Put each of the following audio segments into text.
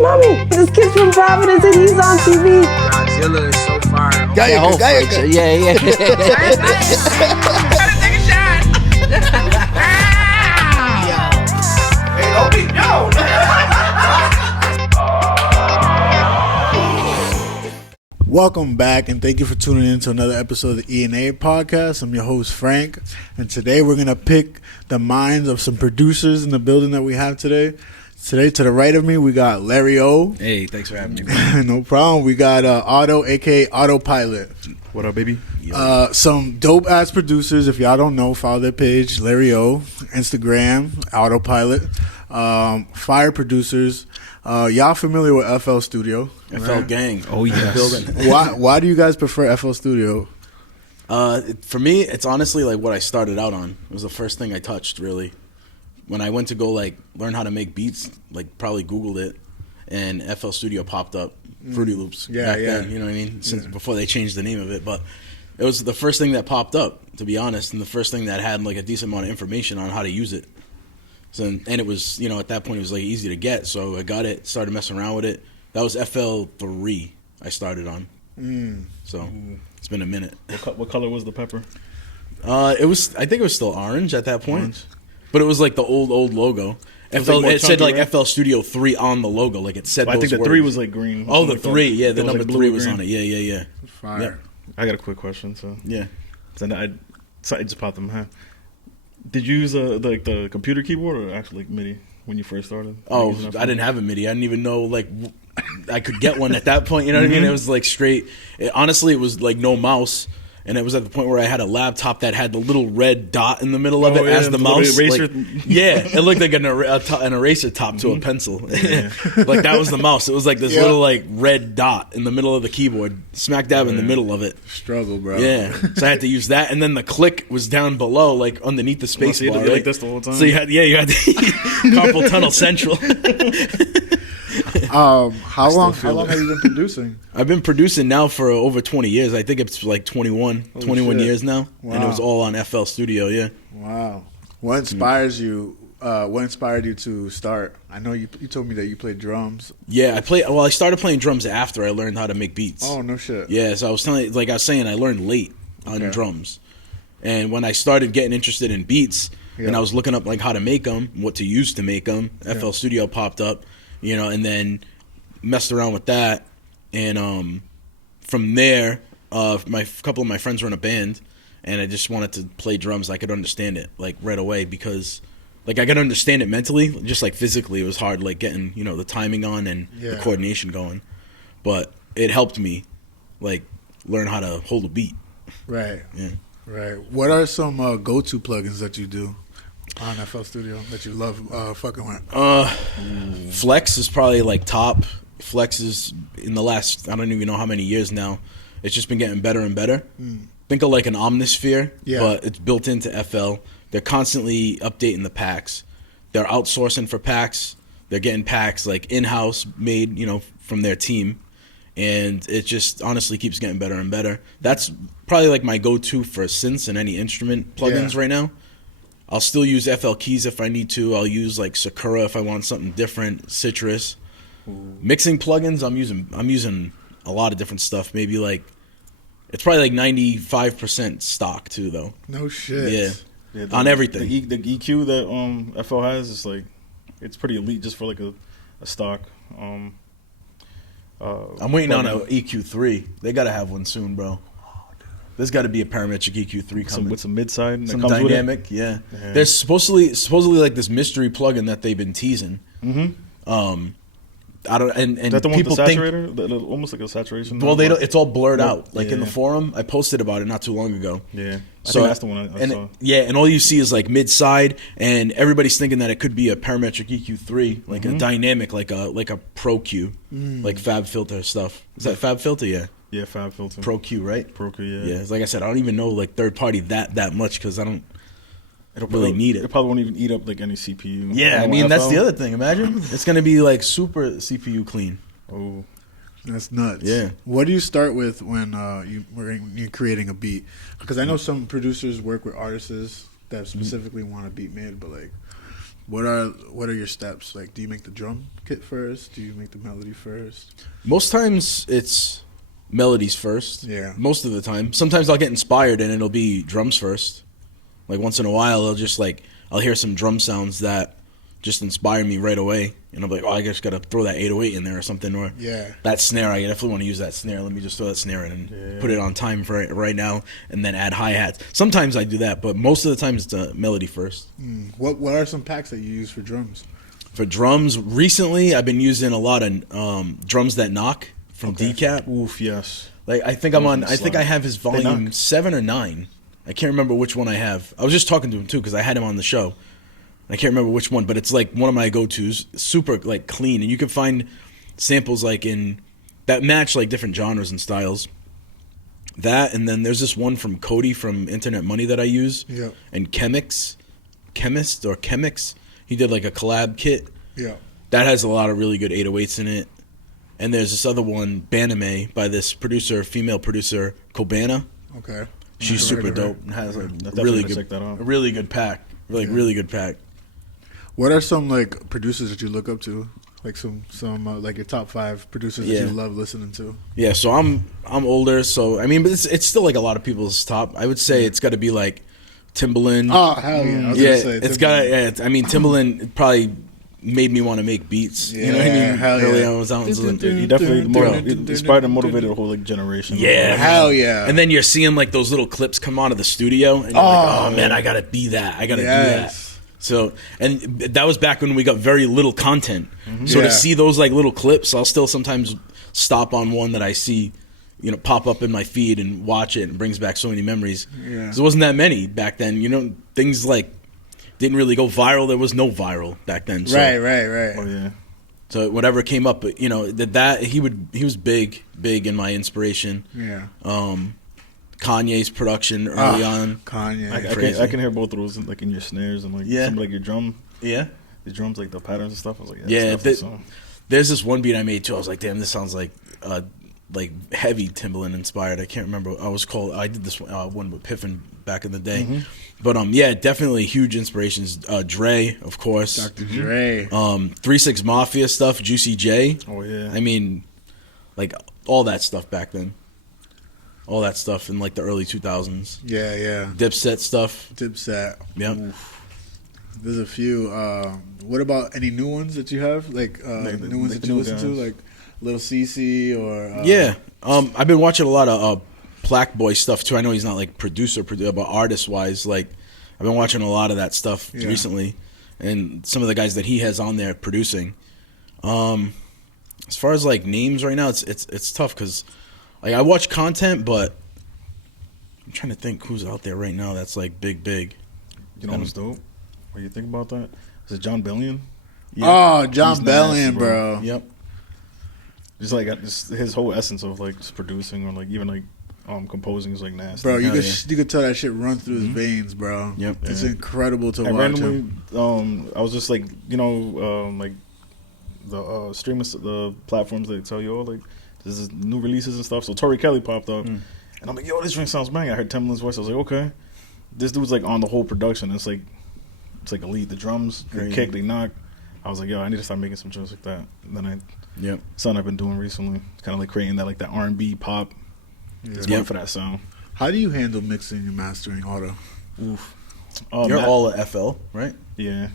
Mommy, this kid's from Providence and he's on TV. Godzilla is so fire. Yeah. Take a shot. Hey, don't be Welcome back, and thank you for tuning in to another episode of the E&A podcast. I'm your host, Frank, and today we're going to pick the minds of some producers in the building that we have today. Today, to the right of me, we got Larry O. Hey, thanks for having me, man. No problem. We got Otto, a.k.a. Autopilot. What up, baby? Some dope-ass producers. If y'all don't know, follow their page, Larry O. Instagram, Autopilot. Fire producers. Y'all familiar with FLStudio? FL Gang. Oh, yes. Building. Why do you guys prefer FLStudio? For me, it's honestly like what I started out on. It was the first thing I touched, really. When I went to go like learn how to make beats, like probably Googled it, and FLStudio popped up. Fruity Loops. Back then, you know what I mean? Since before they changed the name of it, but it was the first thing that popped up, to be honest, and the first thing that had like a decent amount of information on how to use it. So, and it was, you know, at that point it was like easy to get, so I got it, started messing around with it. That was FL3 I started on. So it's been a minute. What color was the pepper? I think it was still orange at that point. Orange. But it was like the old logo. It said like right? FLStudio 3 on the logo, like it said. I think the words. 3 was like green. Oh, the 3, yeah, the number like 3 was on it. Yeah. Fire. Yep. I got a quick question. So yeah, it just popped in my head. Did you use like the computer keyboard or actually like MIDI when you first started? Oh, I didn't have a MIDI. I didn't even know like I could get one at that point. You know what I mean? It was like straight. Honestly, it was like no mouse. And it was at the point where I had a laptop that had the little red dot in the middle of it as the mouse. Eraser. Like, yeah, it looked like an eraser top to a pencil. Yeah. Like that was the mouse. It was like this little like red dot in the middle of the keyboard, smack dab in the middle of it. Struggle, bro. Yeah, so I had to use that, and then the click was down below, like underneath the space So you had bar. to be like this the whole time. So you had carpal tunnel central. How long have you been producing? I've been producing now for over 20 years. I think it's like 21 years now. Wow. And it was all on FLStudio, yeah. Wow. What inspires you? What inspired you to start? I know you told me that you played drums. Yeah, I started playing drums after I learned how to make beats. Oh, no shit. Yeah, so I was saying, I learned late on drums. And when I started getting interested in beats, and I was looking up like how to make them, what to use to make them, FLStudio popped up. You know, and then messed around with that, and from there, couple of my friends were in a band, and I just wanted to play drums. I could understand it like right away because, like, I could understand it mentally, just like physically, it was hard, like getting the timing on and the coordination going, but it helped me, like, learn how to hold a beat. Right. Yeah. Right. What are some go-to plugins that you do on FLStudio that you love fucking with? Flex is probably like top. Flex is in the last, I don't even know how many years now. It's just been getting better and better. Think of like an Omnisphere, but it's built into FL. They're constantly updating the packs. They're outsourcing for packs. They're getting packs like in-house made, from their team. And it just honestly keeps getting better and better. That's probably like my go-to for synths and any instrument plugins right now. I'll still use FL Keys if I need to. I'll use like Sakura if I want something different. Citrus. Mixing plugins, I'm using a lot of different stuff. Maybe like it's probably like 95% stock too, though. No shit. Yeah, on everything. The EQ that FL has is like it's pretty elite just for like a stock. I'm waiting on an EQ3. They gotta have one soon, bro. There's got to be a parametric EQ3 coming with some mid-side, some dynamic. Yeah. There's supposedly like this mystery plugin that they've been teasing. I don't and is that the one people with the saturator, almost like a saturation. Well, they don't. It's all blurred out. Like in the forum, I posted about it not too long ago. Yeah, I think that's the one I saw. And all you see is like mid-side, and everybody's thinking that it could be a parametric EQ3, like a dynamic, like a Pro Q, like Fab Filter stuff. Is that Fab Filter? Yeah. Yeah, Fab Filter. Pro Q, right? Pro Q, yeah. Yeah, like I said, I don't even know like third party that much because I don't really need it. It probably won't even eat up like any CPU. Yeah, I mean that's the other thing. Imagine it's gonna be like super CPU clean. Oh, that's nuts. Yeah. What do you start with when you're creating a beat? Because I know some producers work with artists that specifically want a beat made, but like, What are your steps? Like, do you make the drum kit first? Do you make the melody first? Most times it's melodies first. Yeah. Most of the time. Sometimes I'll get inspired and it'll be drums first. Like once in a while, I'll hear some drum sounds that just inspire me right away, and I'm like, oh, I just gotta throw that 808 in there or something, or that snare. I definitely want to use that snare. Let me just throw that snare in and put it on time for right now, and then add hi hats. Sometimes I do that, but most of the time it's the melody first. What are some packs that you use for drums? For drums, recently I've been using a lot of drums that knock from Decap. Oof, yes. Like I think I think I have his volume 7 or 9. I can't remember which one I have. I was just talking to him too because I had him on the show. I can't remember which one, but it's like one of my go-tos. Super like clean, and you can find samples like in that match like different genres and styles. That, and then there's this one from Cody from Internet Money that I use. Yeah. And Chemix, he did like a collab kit. Yeah. That has a lot of really good 808s in it. And there's this other one, Baname, by this female producer, Kobana. Okay. She's super dope and has a really good pack. Really good pack. What are some like producers that you look up to? Like some like your top 5 producers that you love listening to? Yeah, so I'm older, so I mean, but it's still like a lot of people's top. I would say it's got to be like Timbaland. Oh hell yeah! I was gonna say it's got. I mean, Timbaland probably made me want to make beats. You know what I mean? Hell yeah. Early on, I was out. He definitely inspired and motivated a whole like generation. Yeah, hell yeah! And then you're seeing like those little clips come out of the studio, and you're like, oh man, I gotta be that. I gotta do that. So, and that was back when we got very little content. So to see those like little clips, I'll still sometimes stop on one that I see, pop up in my feed and watch it, and brings back so many memories. Yeah. 'Cause there wasn't that many back then. Things like didn't really go viral. There was no viral back then. So, right. Oh yeah. So whatever came up, but that he was big in my inspiration. Yeah. Kanye's production early on. Kanye. I can hear both of those like in your snares and like some like your drum. Yeah. The drums, like the patterns and stuff. I was like, there's this one beat I made too. I was like, damn, this sounds like heavy Timbaland inspired. I can't remember. I did this one with Piffin back in the day. But definitely huge inspirations. Dre, of course. Dr. Dre. 3-6 Mafia stuff. Juicy J. Oh yeah. I mean, like all that stuff back then. All that stuff in like the early 2000s. Yeah. Dipset stuff. Yep. Oof. There's a few. What about any new ones that you have? Like new ones that you listen to, like Lil CC or? Yeah. I've been watching a lot of Plaque Boy stuff too. I know he's not like producer, but artist wise, like I've been watching a lot of that stuff recently, and some of the guys that he has on there producing. As far as like names right now, it's tough because like I watch content, but I'm trying to think who's out there right now that's like big. You know what's dope? What you think about that? Is it John Bellion? Yeah. Oh, John Bellion, bro. Yep. Just like his whole essence of like just producing or like even like composing is like nasty. Bro, you could tell that shit run through his veins, bro. Yep. It's incredible to watch randomly, him. I was just like, like the streaming the platforms that tell you, like there's new releases and stuff. So Tori Kelly popped up, and I'm like, yo, this drink sounds bang. I heard Timbaland's voice. I was like, okay, this dude's like on the whole production. It's like elite. The drums, the kick, they knock. I was like, yo, I need to start making some tunes like that. And then something I've been doing recently, kind of like creating that R&B pop. It's going for that sound. How do you handle mixing and mastering auto? Oof. You're all at FL, right? Yeah.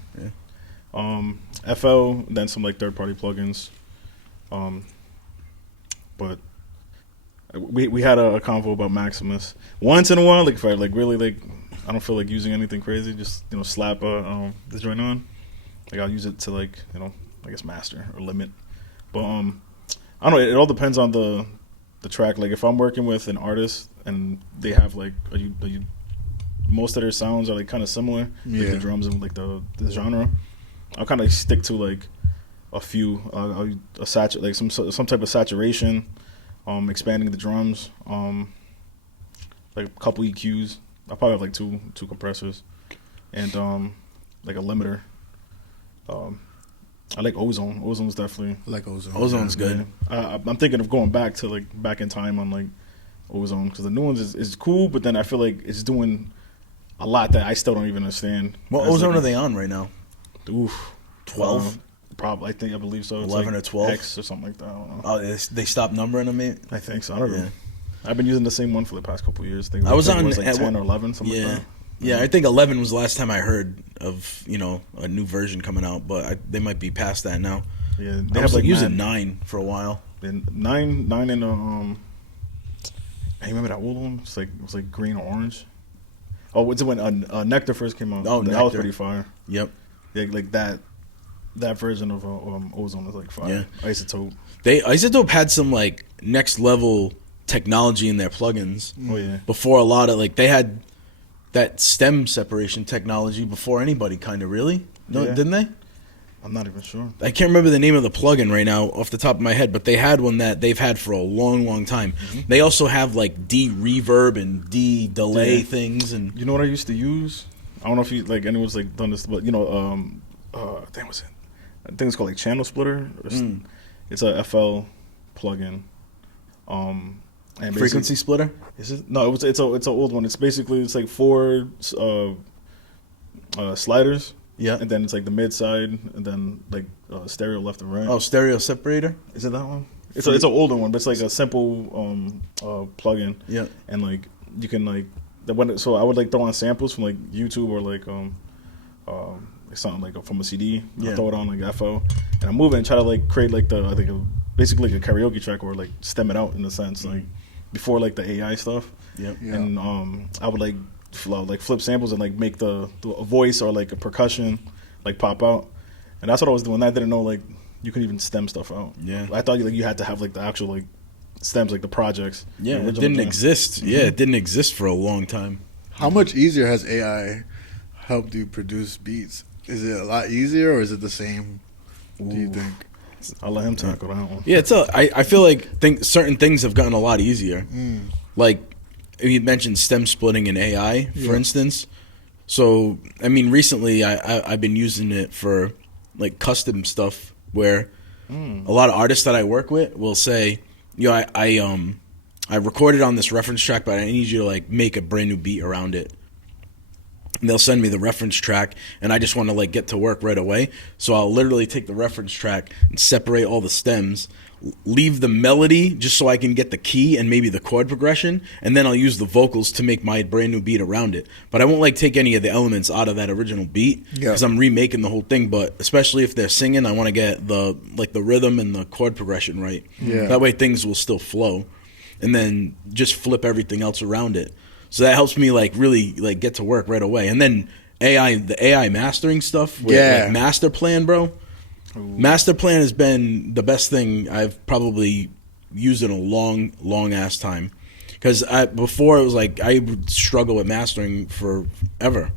FL, then some like third party plugins. But we had a convo about Maximus once in a while. Like if I like really like, I don't feel like using anything crazy. Just slap the joint on. Like I'll use it to like I guess master or limit. But I don't know. It all depends on the track. Like if I'm working with an artist and they have like most of their sounds are like kind of similar, like the drums and like the genre, I'll kind of stick to like a few like some type of saturation, expanding the drums, like a couple EQs. I probably have like two compressors, and like a limiter. I like Ozone. Ozone's definitely. I like Ozone. Ozone's good. I'm thinking of going back in time on like Ozone because the new ones is cool, but then I feel like it's doing a lot that I still don't even understand. What Ozone are they on right now? Oof. 12? Probably, I believe so. It's 11 like or 12? X or something like that. I don't know. Oh, they stopped numbering them, mate? I think so. I don't know. Yeah. I've been using the same one for the past couple of years. I was it on was like at 10 or 11, something yeah. like that. Yeah, I think 11 was the last time I heard of, a new version coming out, but they might be past that now. Yeah, I was using 9 for a while. And nine in I remember that old one. It was like green or orange. Oh, what's it when Nectar first came out? Oh, that was Nectar. pretty fire. Yep. Yeah, like that version of Ozone was like fire. Yeah. Isotope. Isotope had some like next level technology in their plugins. Oh yeah. Before a lot of they had that stem separation technology before anybody, kind of, really? No, Yeah. didn't they? I'm not even sure. I can't remember the name of the plugin right now off the top of my head, but they had one that they've had for a long, long time. Mm-hmm. They also have like D-reverb and D-delay things. And you know what I used to use? I don't know if anyone's done this, but damn, what's it? I think it's called Channel Splitter. It's a FL plugin. And Frequency splitter? Is it? No, it's an old one. It's like 4 sliders. Yeah. And then it's like the mid side, and then stereo left and right. Oh, stereo separator? Is it that one? It's an older one, but it's like a simple plugin. Yeah. And you can so I would throw on samples from YouTube or something from a CD. Yeah. I throw it on FL, and I move it and try to create basically a karaoke track or stem it out in a sense before the AI stuff. Yep. Yeah. And I would flip samples and make a voice or a percussion pop out, and that's what I was doing. I didn't know you could even stem stuff out. Yeah. I thought you had to have the actual stems the projects. Yeah, the it didn't thing. exist. Mm-hmm. Yeah, it didn't exist for a long time. How much easier has AI helped you produce beats? Is it a lot easier or is it the same? Do you think? I'll let him tackle that one. Yeah, I feel like certain things have gotten a lot easier. Like you mentioned stem splitting in AI, for instance. So I mean, recently I've been using it for custom stuff where a lot of artists that I work with will say, I recorded on this reference track, but I need you to make a brand new beat around it. And they'll send me the reference track, and I just want to get to work right away. So I'll literally take the reference track and separate all the stems, leave the melody just so I can get the key and maybe the chord progression, and then I'll use the vocals to make my brand new beat around it. But I won't take any of the elements out of that original beat because I'm remaking the whole thing. But especially if they're singing, I want to get the rhythm and the chord progression right. Yeah. That way things will still flow, and then just flip everything else around it. So that helps me really get to work right away. And then the AI mastering stuff with Master Plan, bro. Ooh. Master Plan has been the best thing I've probably used in a long, long ass time. Because before it was I would struggle with mastering forever.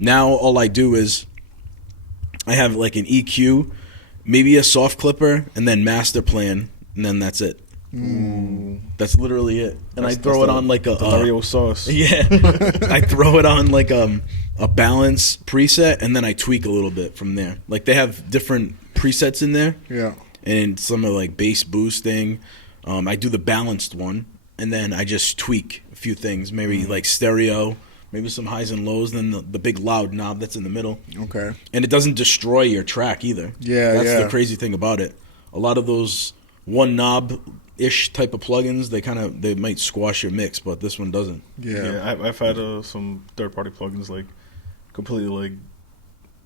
Now all I do is I have an EQ, maybe a soft clipper, and then Master Plan, and then that's it. Ooh. That's literally it. And I throw it on a Mario sauce. Yeah. I throw it on a balance preset, and then I tweak a little bit from there. They have different presets in there. Yeah. And some are bass boosting. I do the balanced one, and then I just tweak a few things, maybe stereo, maybe some highs and lows, and then the big loud knob that's in the middle. Okay. And it doesn't destroy your track either. Yeah, That's the crazy thing about it. A lot of those one knob ish type of plugins, they might squash your mix, but this one doesn't. Yeah, I've had some third party plugins completely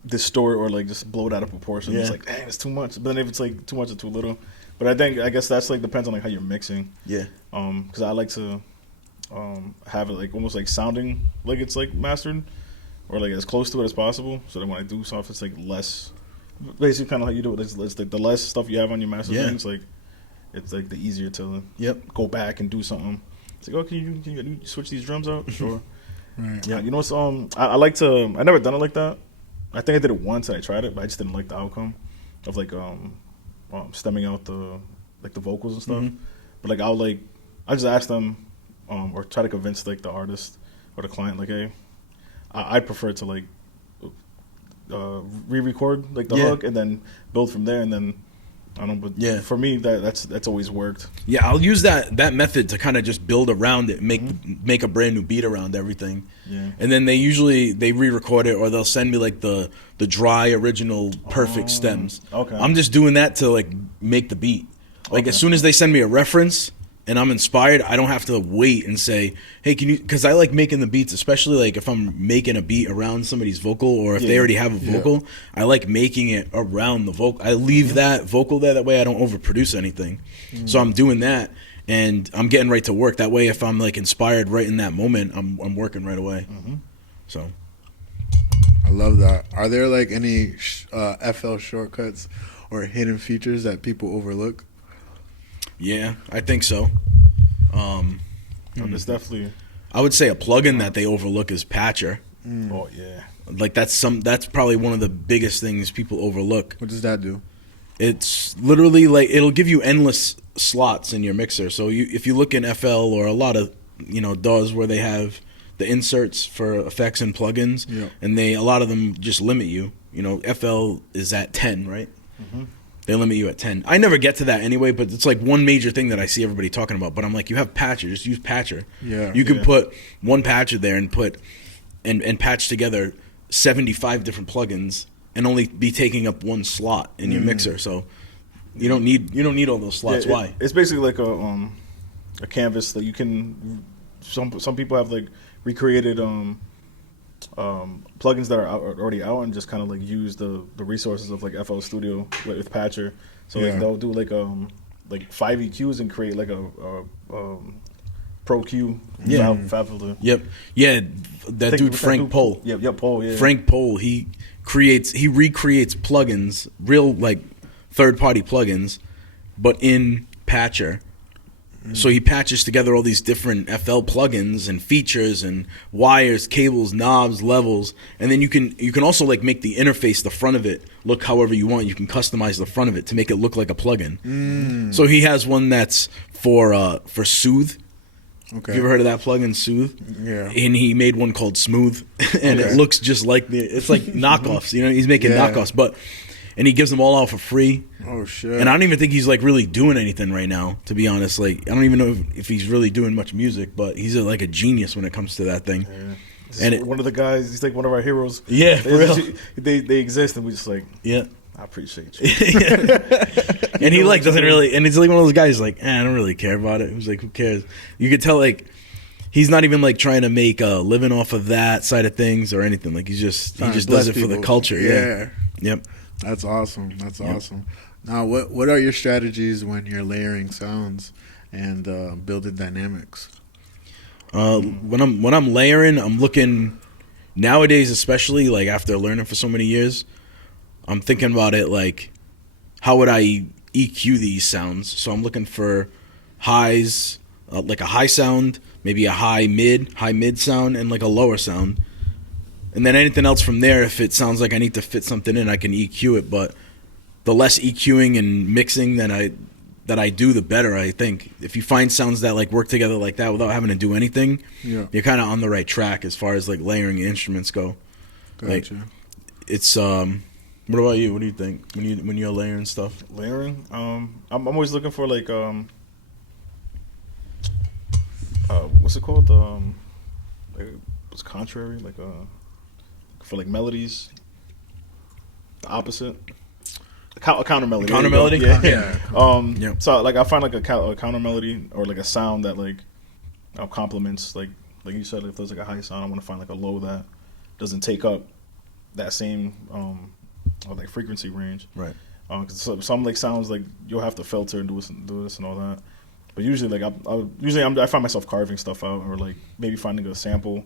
distort or just blow it out of proportion. Yeah. It's dang, it's too much. But then if it's too much or too little, but I guess that's depends on how you're mixing. Yeah. Because I like to have it almost sounding like it's mastered or as close to it as possible, so that when I do stuff, it's less. Basically, kind of how you do it. It's the less stuff you have on your master things, it's the easier to go back and do something. It's oh, can you switch these drums out? Sure. Right. Yeah, you know what's I like to. I never done it like that. I think I did it once and I tried it, but I just didn't like the outcome of stemming out the vocals and stuff. But I just ask them or try to convince the artist or the client hey, I'd prefer to re-record the hook and then build from there, and then I don't know, but Yeah. for me that's always worked. Yeah, I'll use that method to kind of just build around it, make a brand new beat around everything. Yeah. And then they re-record it, or they'll send me like the dry original perfect stems. Okay. I'm just doing that to like make the beat. Like Okay. as soon as they send me a reference and I'm inspired, I don't have to wait and say, "Hey, can you?" Because I like making the beats, especially like if I'm making a beat around somebody's vocal, or if they already have a vocal. I like making it around the vocal. I leave that vocal there. That way, I don't overproduce anything. So I'm doing that, and I'm getting right to work. That way, if I'm like inspired right in that moment, I'm working right away. So I love that. Are there like any FL shortcuts or hidden features that people overlook? yeah, I think so. It's definitely. I would say a plugin that they overlook is Patcher. Oh yeah. Like that's probably one of the biggest things people overlook. What does that do? It's literally like it'll give you endless slots in your mixer. So if you look in FL or a lot of DAWs where they have the inserts for effects and plugins, and a lot of them just limit you. FL is at 10, right? They limit you at 10. I never get to that anyway, but it's like one major thing that I see everybody talking about. But I'm like, you have Patcher, just use Patcher. Yeah, you can put one Patcher there and put and patch together 75 different plugins and only be taking up one slot in your mixer. So you don't need all those slots. Why? It's basically like a canvas that you can. Some people have like recreated plugins that are already out and just kind of like use the resources of like FLStudio with Patcher. So like they'll do like 5 EQs and create like a Pro Q fab filter. Yep. Yeah, that dude Frank Pohl. Yep, Pohl, yeah. Frank Pohl, he recreates plugins, real like third-party plugins, but in Patcher. So he patches together all these different FL plugins and features and wires, cables, knobs, levels, and then you can also like make the interface, the front of it, look however you want. You can customize the front of it to make it look like a plugin. So he has one that's for Soothe. Okay. Have you ever heard of that plugin, Soothe? Yeah. And he made one called Smooth, and it looks just like it's like knockoffs. He's making knockoffs, and he gives them all out for free. Oh shit! And I don't even think he's like really doing anything right now, to be honest. Like I don't even know if he's really doing much music, but he's like a genius when it comes to that thing. Yeah. And one of the guys, he's like one of our heroes. Yeah, for real. They exist, and we just like I appreciate you. And he like doesn't really, and it's like one of those guys like, I don't really care about it. Who's like, who cares? You could tell like he's not even like trying to make a living off of that side of things or anything. Like he just does it for the culture. Yeah. Yep. That's awesome. That's awesome. Now, what are your strategies when you're layering sounds and building dynamics? When I'm layering, I'm looking nowadays, especially like after learning for so many years, I'm thinking about it like, how would I EQ these sounds? So I'm looking for highs, like a high sound, maybe a high mid sound, and like a lower sound. And then anything else from there, if it sounds like I need to fit something in, I can EQ it. But the less EQing and mixing that I do, the better, I think. If you find sounds that like work together like that without having to do anything, you're kind of on the right track as far as like layering instruments go. Gotcha. Like, it's what about you? What do you think when you're layering stuff? Layering, I'm always looking for like what's it called? Like, what's contrary? Like for like melodies, the opposite. A counter melody. Counter melody. Yeah. So like I find like a counter melody or like a sound that like complements like you said, if there's like a high sound, I want to find like a low that doesn't take up that same like frequency range. Right. Cause some like sounds like you'll have to filter and do this and all that. But usually like I find myself carving stuff out or like maybe finding a sample,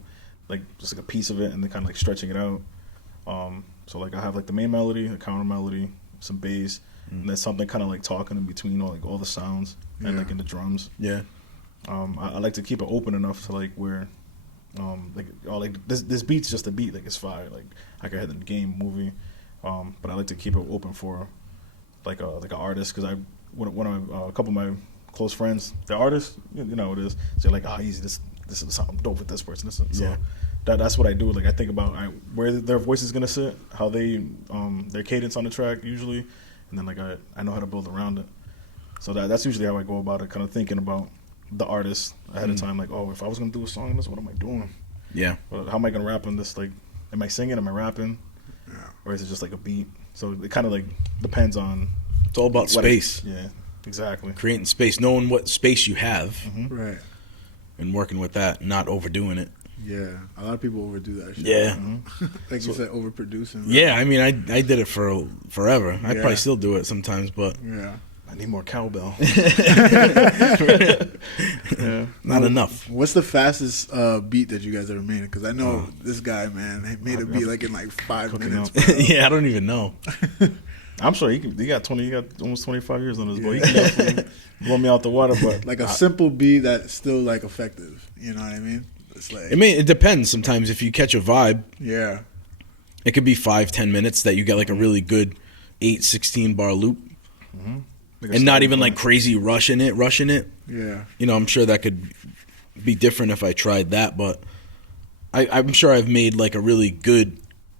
like just like a piece of it and then kind of like stretching it out. So like I have like the main melody, a counter melody, some bass, and then something kind of like talking in between all the sounds and like in the drums. Yeah. I like to keep it open enough to like where this beat's just a beat, like it's fire, like I could hit the game movie, but I like to keep it open for like an artist, because a couple of my close friends, they're artists, you know what it is, so they're like, easy, this is something dope with this person, so that's what I do. Like I think about where their voice is gonna sit, how they their cadence on the track usually, and then like I know how to build around it. So that's usually how I go about it, kind of thinking about the artist ahead of time. Like, oh, if I was gonna do a song on this, what am I doing? Yeah. How am I gonna rap on this? Like, am I singing? Am I rapping? Yeah. Or is it just like a beat? So it kind of like depends on. It's all about space. Yeah, exactly. Creating space, knowing what space you have, Right. and working with that, not overdoing it. Yeah, a lot of people overdo that shit. Yeah. Like you said, overproducing. Right? Yeah, I mean, I did it for forever. I probably still do it sometimes, but Yeah. I need more cowbell. not enough. What's the fastest beat that you guys ever made? Because I know this guy, man, he made a beat like in like 5 minutes. Bro. Yeah, I don't even know. I'm sure he got almost 25 years on his boy. He can definitely blow me out the water, but Like a simple beat that's still like effective. You know what I mean? It's like, It depends. Sometimes if you catch a vibe, yeah, it could be 5-10 minutes that you get like a really good 8-16 bar loop, like and not even like crazy rushing it. yeah, You know, I'm sure that could be different if I tried that, but I'm sure I've made like a really good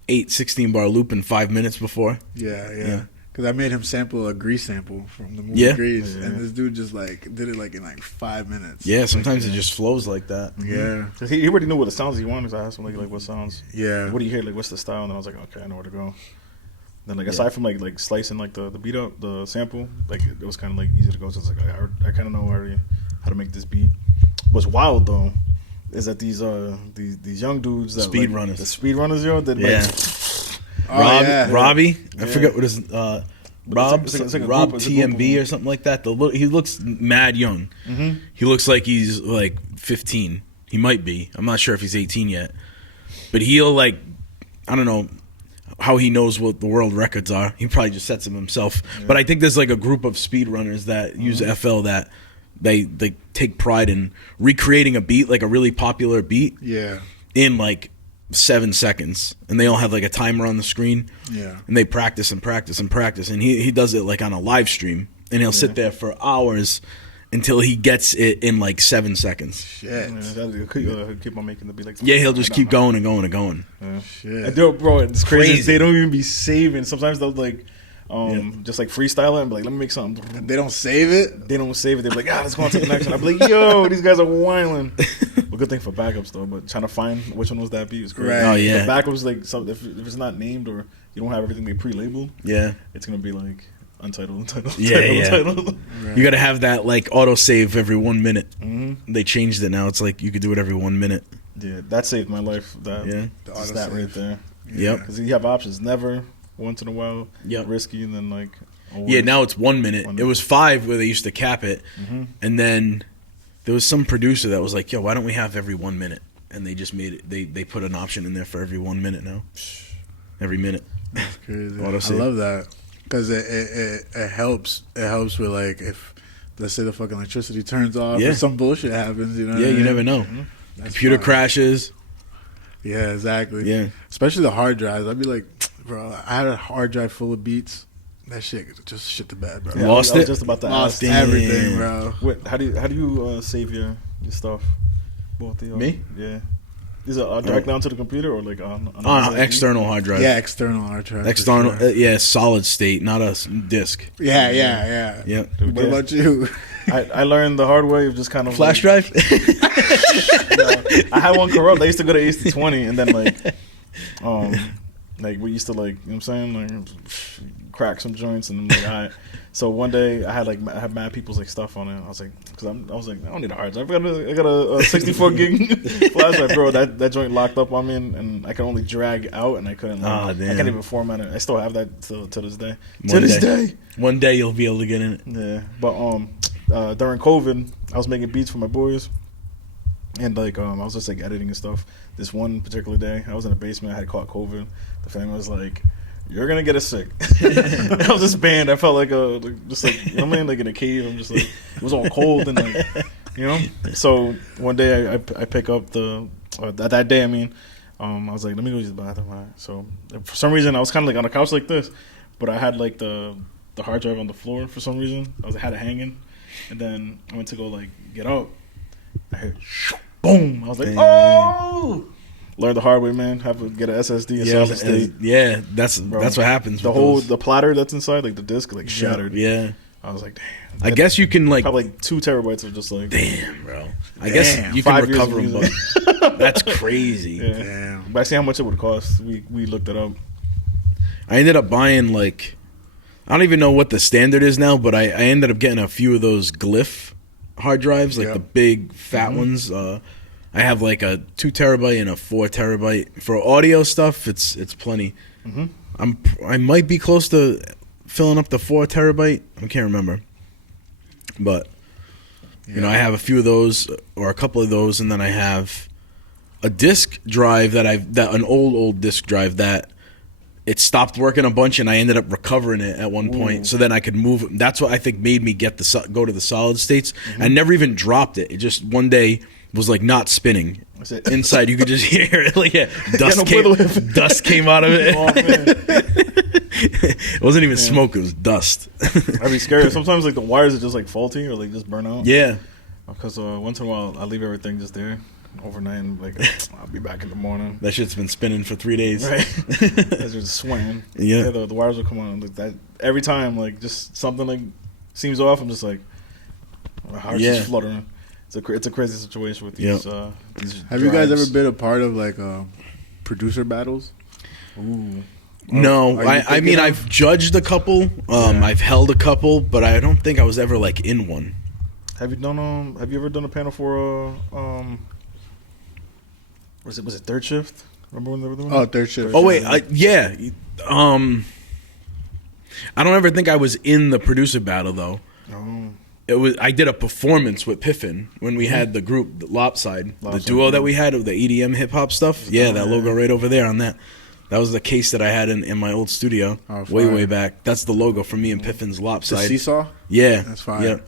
8-16 bar loop in 5 minutes before. yeah. Because I made him sample a Grease sample from the movie Yeah. Grease, Yeah. and this dude just like did it like in like 5 minutes. Yeah, sometimes it just flows like that. Yeah, 'Cause he already knew what the sounds he wanted. So I asked him like what sounds. yeah. What do you hear? Like what's the style? And I was like, okay, I know where to go. Then like aside from like slicing like the beat up, the sample, like it was kind of like easy to go. So it's like I kind of know already how to make this beat. What's wild though is that these young dudes that Speed like, runners. the speed runners, yo, that Yeah. Oh, yeah. Robbie, I Yeah. forget what his Rob it's like a Rob group- it's a group of TMB them. or something like that. He looks mad young. Mm-hmm. He looks like he's like 15. He might be. I'm not sure if he's 18 yet. But he'll like, I don't know how he knows what the world records are. He probably just sets them himself. Yeah. But I think there's like a group of speedrunners that use FL that they take pride in recreating a beat, like a really popular beat, Yeah, in like 7 seconds. And they all have like a timer on the screen. yeah. And they practice and practice and practice. And he does it like on a live stream. And he'll sit there for hours until he gets it in like 7 seconds. Shit, He'll keep on making the beat like Yeah, he'll just keep going and going and going. Yeah. shit. And bro, it's crazy. Crazy. They don't even be saving. Sometimes they'll like, just like freestyle it and be like, let me make something. They don't save it. They don't save it. They're like, let's go on to the next one. I'm like, yo, these guys are whining. Well, good thing for backups though. But trying to find which one was that beat was crazy. Right. Oh, yeah. The backups like if it's not named or you don't have everything they pre-labeled, Yeah. it's gonna be like untitled. Yeah, yeah. Untitled. Right. You got to have that like auto save every 1 minute. Mm-hmm. They changed it now. It's like you could do it every 1 minute. Yeah, that saved my life. That Yeah. The just that autosave. right there. Yep. Because you have options. Never, once in a while, Yep. risky, and then like. Always. Yeah, now it's 1 minute. 1 It minute. was 5 where they used to cap it. Mhm. And then there was some producer that was like, yo, why don't we have every 1 minute? And they just made it. They put an option in there for every 1 minute now. Every minute. Crazy. I Autosave. love that because it helps. It helps with like if let's say the fucking electricity turns off Yeah. or some bullshit happens. You know? Yeah, what I you mean? never know. That's Computer fine. crashes. Yeah, exactly. Yeah. Especially the hard drives. I'd be like, bro, I had a hard drive full of beats. That shit just shit the bed, bro. Yeah, Lost I was it? just about to Lost ask. everything, Damn. bro. Wait, how do you save your stuff? Both the Me? Yeah. Is it directly onto the computer or like on On external hard drive. Yeah, external hard drive. for External, sure. yeah, solid state, not a disc. Yeah, yeah. Yeah. Dude, What yeah. about you? I learned the hard way of just kind of Flash like, drive? I had one corrupt. I used to go to Ace to 20 and then like we used to like, you know what I'm saying, like crack some joints and then like so one day I had mad people's like stuff on it. I was like, I was like, I don't need a hard drive. I got a 64 gig flash drive, bro. That joint locked up on me and I could only drag out and I couldn't. Like, Ah, I damn. can't even format it. I still have that to this day. One day. One day you'll be able to get in it. Yeah, but during COVID, I was making beats for my boys, and like I was just like editing and stuff. This one particular day, I was in the basement. I had caught COVID. The family was like, "You're gonna get us sick." I was just banned. I felt like just like you know what I mean, like in a cave. I'm just like it was all cold and like you know. So one day I pick up that day. I mean, I was like, let me go use the bathroom. All right. So for some reason, I was kind of like on a couch like this, but I had like the hard drive on the floor for some reason. I had it hanging, and then I went to go like get up. I heard boom. I was like, Dang. oh. Learn the hard way, man. Have to get an SSD and solid state. Yeah, that's Bro, what happens. The platter that's inside, like the disc, like shattered. Yeah. I was like, damn. I guess you can like probably like 2 terabytes of just like damn, bro. I guess you can 5 years recover of them, music. but that's crazy. Yeah. Damn. But I see how much it would cost. We looked it up. I ended up buying like I don't even know what the standard is now, but I ended up getting a few of those Glyph hard drives, like the big fat ones. I have like a 2 terabyte and a 4 terabyte for audio stuff. It's plenty. I might be close to filling up the 4 terabyte. I can't remember, but you know I have a few of those or a couple of those, and then I have a disk drive an old disk drive that it stopped working a bunch, and I ended up recovering it at one point, so then I could move it. That's what I think made me go to the solid states. I never even dropped it. It just one day was like not spinning. Inside, you could just hear it. Like dust came out of it. Oh, man. It wasn't even smoke; it was dust. I'd be scared. Sometimes like the wires are just like faulty or like just burn out. Yeah, because once in a while I leave everything just there overnight and like I'll be back in the morning. That shit's been spinning for 3 days. Right, it's just swinging. Yeah, the wires will come on like that every time. Like just something like seems off. I'm just like my heart's just fluttering. It's a crazy situation with these. These Have you guys ever been a part of like producer battles? Ooh. No, I mean I've judged a couple. I've held a couple, but I don't think I was ever like in one. Have you done Have you ever done a panel for was it Third Shift? Remember when they were doing? Oh, Third Shift. Oh wait, yeah. I don't ever think I was in the producer battle though. Oh. I did a performance with Piffin when we had the group the Lopside, the duo that we had of the EDM hip hop stuff. Yeah, that logo right over there on that. That was the case that I had in my old studio way back. That's the logo for me and Piffin's Lopside. The Seesaw? Yeah. That's fine.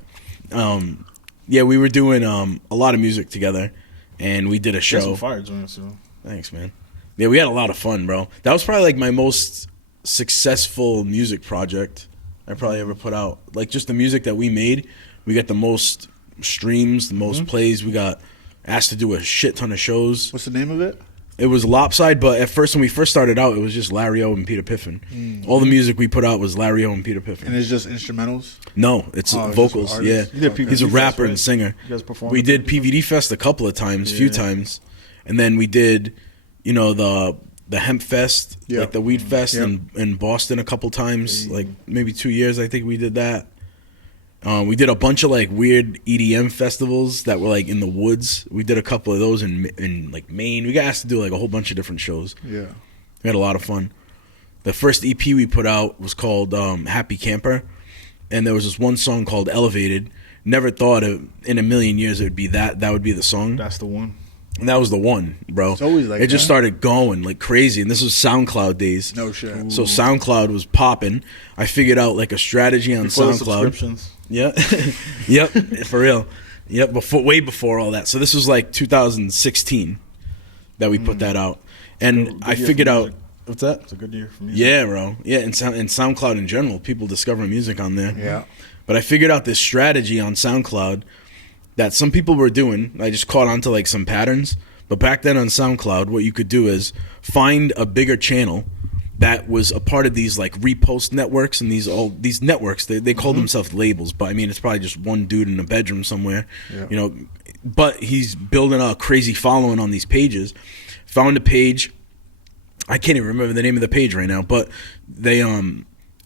Yeah. We were doing a lot of music together, and we did a show. Some fire joints, too. Thanks, man. Yeah, we had a lot of fun, bro. That was probably like my most successful music project I probably ever put out. Like just the music that we made, we got the most streams, the most plays. We got asked to do a shit ton of shows. What's the name of it? It was Lopside, but at first when we first started out, it was just Larry O and Peter Piffin. All the music we put out was Larry O and Peter Piffin. And it's just instrumentals? No, it's vocals. Yeah, he's a rapper and singer. You guys performed. We did PVD Fest a couple of times, few times, and then we did, the Hemp Fest, like the Weed Fest in Boston a couple times, like maybe 2 years. I think we did that. We did a bunch of like weird EDM festivals that were like in the woods. We did a couple of those in like Maine. We got asked to do like a whole bunch of different shows. Yeah, we had a lot of fun. The first EP we put out was called Happy Camper, and there was this one song called Elevated. Never thought in a million years it would be that would be the song. That's the one. And that was the one, bro. It's always like it just started going like crazy, and this was SoundCloud days. No shit. Ooh. So SoundCloud was popping. I figured out like a strategy on Before SoundCloud. The subscriptions. Yeah, yep, for real. Yep, way before all that. So this was like 2016 that we put that out, and I figured out what's that? It's a good year for music. Yeah, bro. Yeah, and SoundCloud in general, people discovering music on there. Yeah. But I figured out this strategy on SoundCloud that some people were doing. I just caught on to like some patterns. But back then on SoundCloud, what you could do is find a bigger channel that was a part of these like repost networks and these networks. They call themselves labels, but I mean it's probably just one dude in a bedroom somewhere, But he's building a crazy following on these pages. Found a page. I can't even remember the name of the page right now, but they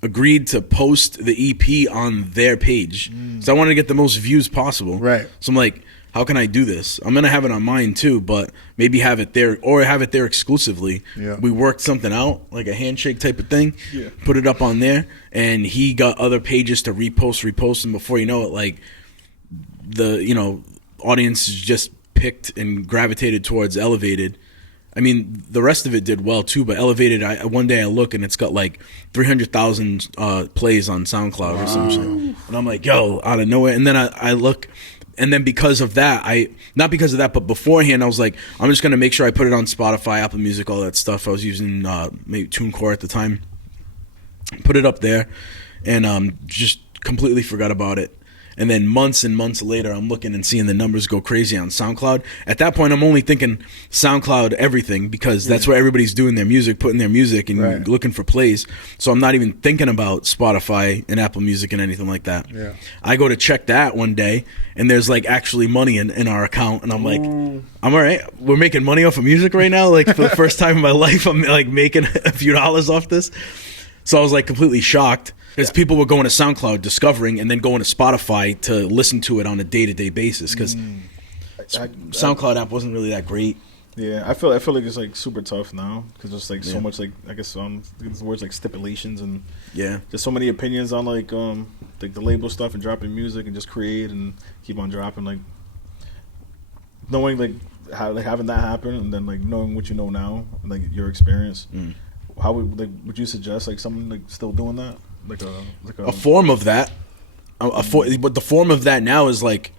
agreed to post the EP on their page. So I wanted to get the most views possible. Right. So I'm like, how can I do this? I'm going to have it on mine too, but maybe have it there or have it there exclusively. Yeah. We worked something out, like a handshake type of thing, put it up on there, and he got other pages to repost, and before you know it, like the, audience just picked and gravitated towards Elevated. I mean, the rest of it did well too, but Elevated, one day I look and it's got like 300,000 plays on SoundCloud or something. And I'm like, yo, out of nowhere. And then I look, and then because of that, not because of that, but beforehand, I was like, I'm just going to make sure I put it on Spotify, Apple Music, all that stuff. I was using maybe TuneCore at the time. Put it up there and just completely forgot about it. And then months and months later, I'm looking and seeing the numbers go crazy on SoundCloud. At that point, I'm only thinking SoundCloud everything because that's where everybody's doing their music, putting their music and looking for plays. So I'm not even thinking about Spotify and Apple Music and anything like that. Yeah. I go to check that one day, and there's like actually money in our account, and I'm like, I'm all right. We're making money off of music right now. Like for the first time in my life, I'm like making a few dollars off this. So I was like completely shocked. Because people were going to SoundCloud, discovering, and then going to Spotify to listen to it on a day-to-day basis. Because SoundCloud app wasn't really that great. Yeah, I feel like it's like super tough now because there's like so much like I guess there's words like stipulations and just so many opinions on like the label stuff and dropping music and just create and keep on dropping, like knowing like how like having that happen and then like knowing what you know now and like your experience. How would you suggest like someone like still doing that? Like a form of that, but the form of that now is like,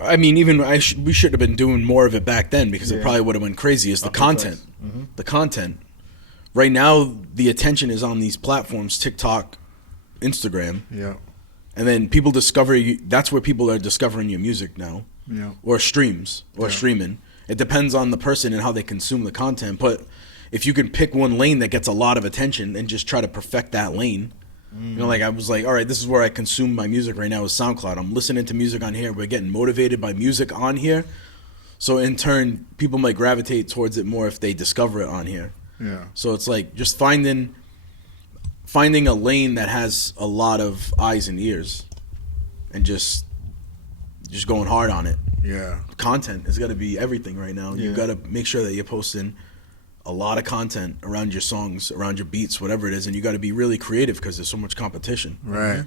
I mean, even we should have been doing more of it back then because it probably would have went crazy. Is the content, the content. Right now, the attention is on these platforms, TikTok, Instagram, and then people discover you. That's where people are discovering your music now, or streams or streaming. It depends on the person and how they consume the content, but if you can pick one lane that gets a lot of attention and just try to perfect that lane. You know, like I was like, all right, this is where I consume my music right now is SoundCloud. I'm listening to music on here. We're getting motivated by music on here. So in turn, people might gravitate towards it more if they discover it on here. Yeah. So it's like just finding a lane that has a lot of eyes and ears and just going hard on it. Yeah. Content has got to be everything right now. You've got to make sure that you're posting a lot of content around your songs, around your beats, whatever it is, and you got to be really creative because there's so much competition. Right,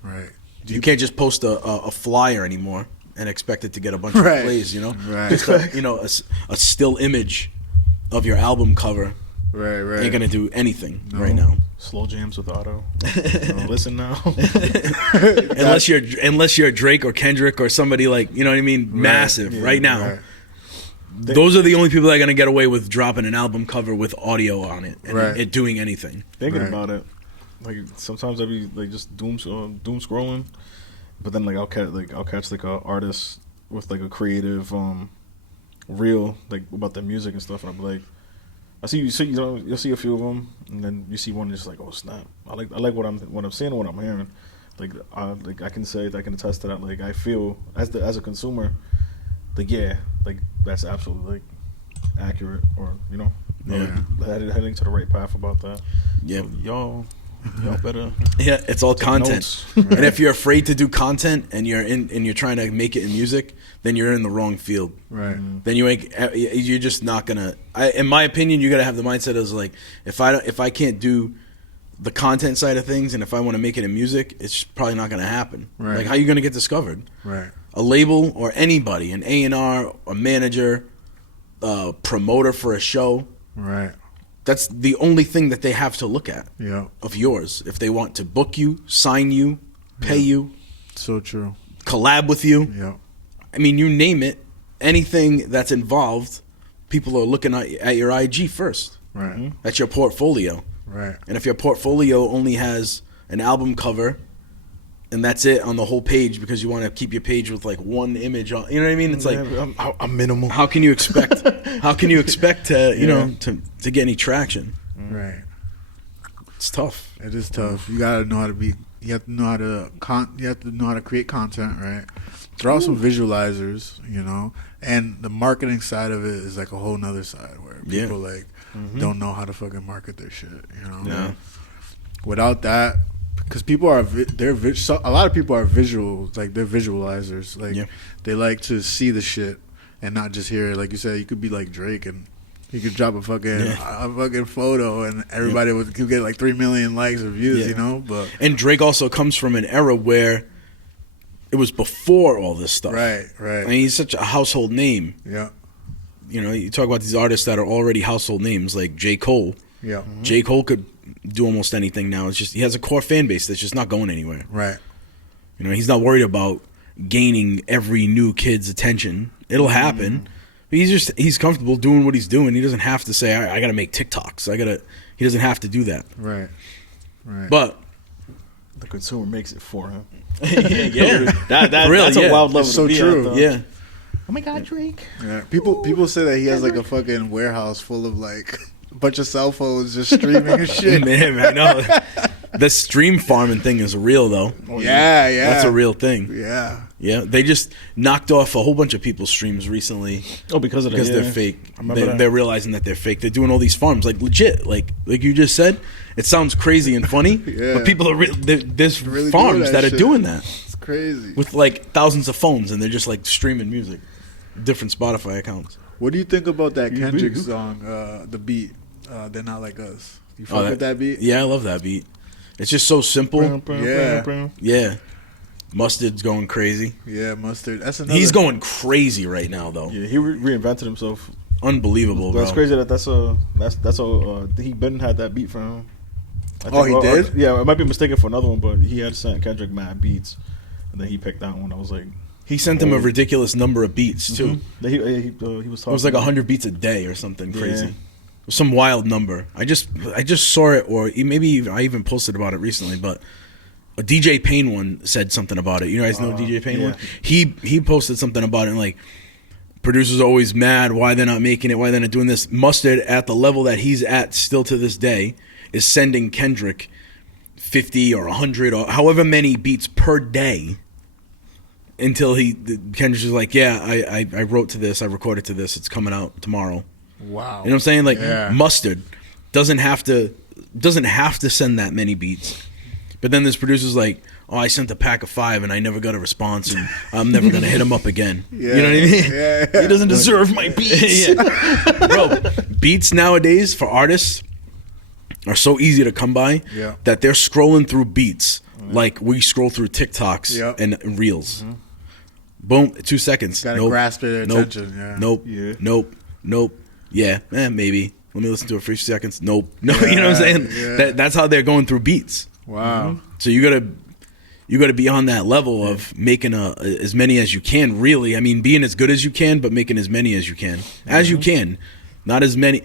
right. You can't just post a flyer anymore and expect it to get a bunch of plays. You know, just a still image of your album cover. Right. Ain't gonna do anything right now. Slow jams with auto. Listen now. unless you're Drake or Kendrick or somebody like, you know what I mean, massive right now. Right. Those are the only people that are going to get away with dropping an album cover with audio on it and it doing anything. Thinking about it, like sometimes I'd be like just doom scrolling, but then like I'll catch like a artist with like a creative reel like about their music and stuff, and I'm like, you'll see a few of them, and then you see one just like, oh snap, I like what I'm seeing and what I'm hearing, like I can attest to that. Like I feel as a consumer. Like that's absolutely like accurate, or heading to the right path about that. Yeah, so y'all better. Yeah, it's all content. And if you're afraid to do content and you're trying to make it in music, then you're in the wrong field. Right. Then you're just not gonna. In my opinion, you gotta have the mindset as like if I can't do the content side of things, and if I want to make it in music, it's probably not gonna happen. Right. Like how are you gonna get discovered? Right. A label or anybody, an A&R, a manager, a promoter for a show. Right. That's the only thing that they have to look at of yours. If they want to book you, sign you, pay you. So true. Collab with you. Yeah. I mean, you name it. Anything that's involved, people are looking at your IG first. Right. That's your portfolio. Right. And if your portfolio only has an album cover and that's it on the whole page because you want to keep your page with like one image on, you know what I mean? It's like I'm minimal. How can you expect to get any traction? Right. It's tough. It is tough. You gotta know how to be. You have to know how to create content, right? Throw out some visualizers, and the marketing side of it is like a whole nother side where people don't know how to fucking market their shit, Yeah. Without that. Because people are, a lot of people are visual, like they're visualizers. Like they like to see the shit and not just hear it. Like you said, you could be like Drake and you could drop a fucking photo and everybody could get like 3 million likes or views, But and Drake also comes from an era where it was before all this stuff. Right. I mean, he's such a household name. Yeah. You talk about these artists that are already household names, like J. Cole. Yeah. Mm-hmm. J. Cole could do almost anything now. It's just he has a core fan base that's just not going anywhere. Right. He's not worried about gaining every new kid's attention. It'll happen. But he's comfortable doing what he's doing. He doesn't have to say I got to make TikToks. He doesn't have to do that. Right. But the consumer makes it for him. Yeah. That's a wild level. It's so to be true. At, though. Yeah. Oh my God, Drake. Yeah. People say that he has like a fucking warehouse full of like a bunch of cell phones just streaming and shit. Man, I know. The stream farming thing is real, though. Yeah. That's a real thing. Yeah. Yeah, they just knocked off a whole bunch of people's streams recently. Oh, because they're fake. I remember that. They're realizing that they're fake. They're doing all these farms, like legit, like you just said. It sounds crazy and funny, but people are there's really farms that are shit. doing that It's crazy. with like thousands of phones, and they're just like streaming music, different Spotify accounts. What do you think about that Kendrick song, the beat? They're Not Like Us. You fuck with that beat? Yeah, I love that beat. It's just so simple. Yeah. Mustard's going crazy. Yeah, Mustard. That's another. He's going crazy right now, though. Yeah, he reinvented himself. Unbelievable, bro. That's crazy. He been had that beat from him. He did? Yeah, I might be mistaken for another one, but he had sent Kendrick mad beats, and then he picked that one. I was like, he sent him a ridiculous number of beats too. He was talking. It was like 100 beats a day or something crazy. Some wild number. I just saw it, or maybe I even posted about it recently, but a DJ Payne one said something about it. You guys know DJ Payne one? He posted something about it, and like, producers are always mad why they're not making it, why they're not doing this. Mustard, at the level that he's at still to this day, is sending Kendrick 50 or 100 or however many beats per day until Kendrick's is like, yeah, I wrote to this, I recorded to this, it's coming out tomorrow. Wow. You know what I'm saying? Like, Mustard doesn't have to send that many beats. But then this producer's like, oh, I sent a pack of 5 and I never got a response, and I'm never going to hit him up again. Yeah. You know what I mean? Yeah. He doesn't deserve my beats. Bro, beats nowadays for artists are so easy to come by that they're scrolling through beats like we scroll through TikToks and Reels. Mm-hmm. Boom, 2 seconds. Gotta grasp their attention. Yeah. Nope. Yeah, maybe. Let me listen to it for a few seconds. Nope. No, you know what I'm saying? Yeah. That's how they're going through beats. Wow. So you gotta be on that level of making as many as you can. Really, I mean, being as good as you can, but making as many as you can, you can. Not as many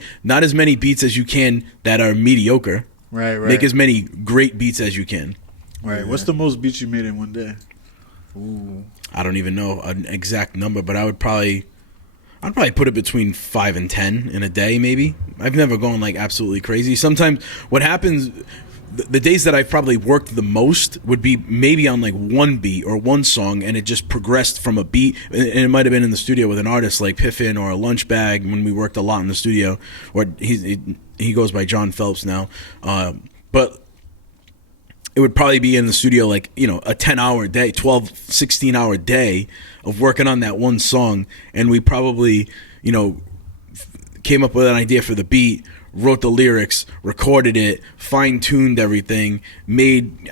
beats as you can that are mediocre. Right. Make as many great beats as you can. Right. Yeah. What's the most beats you made in one day? Ooh. I don't even know an exact number, but I'd probably put it between 5 and 10 in a day, maybe. I've never gone like absolutely crazy. Sometimes what happens, the days that I've probably worked the most would be maybe on like one beat or one song, and it just progressed from a beat. And it might have been in the studio with an artist like Piffin or a Lunch Bag when we worked a lot in the studio. Or he goes by John Phelps now, but it would probably be in the studio like, you know, a 10-hour day, 12, 16-hour day of working on that one song. And we probably, you know, came up with an idea for the beat, wrote the lyrics, recorded it, fine-tuned everything, made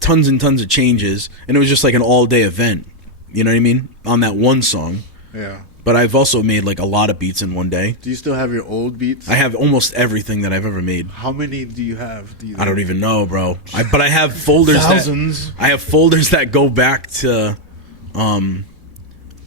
tons and tons of changes. And it was just like an all-day event, you know what I mean, on that one song. Yeah. But I've also made like a lot of beats in one day. Do you still have your old beats? I have almost everything that I've ever made. How many do you have? I don't even know, bro. But I have folders. Thousands. I have folders that go back to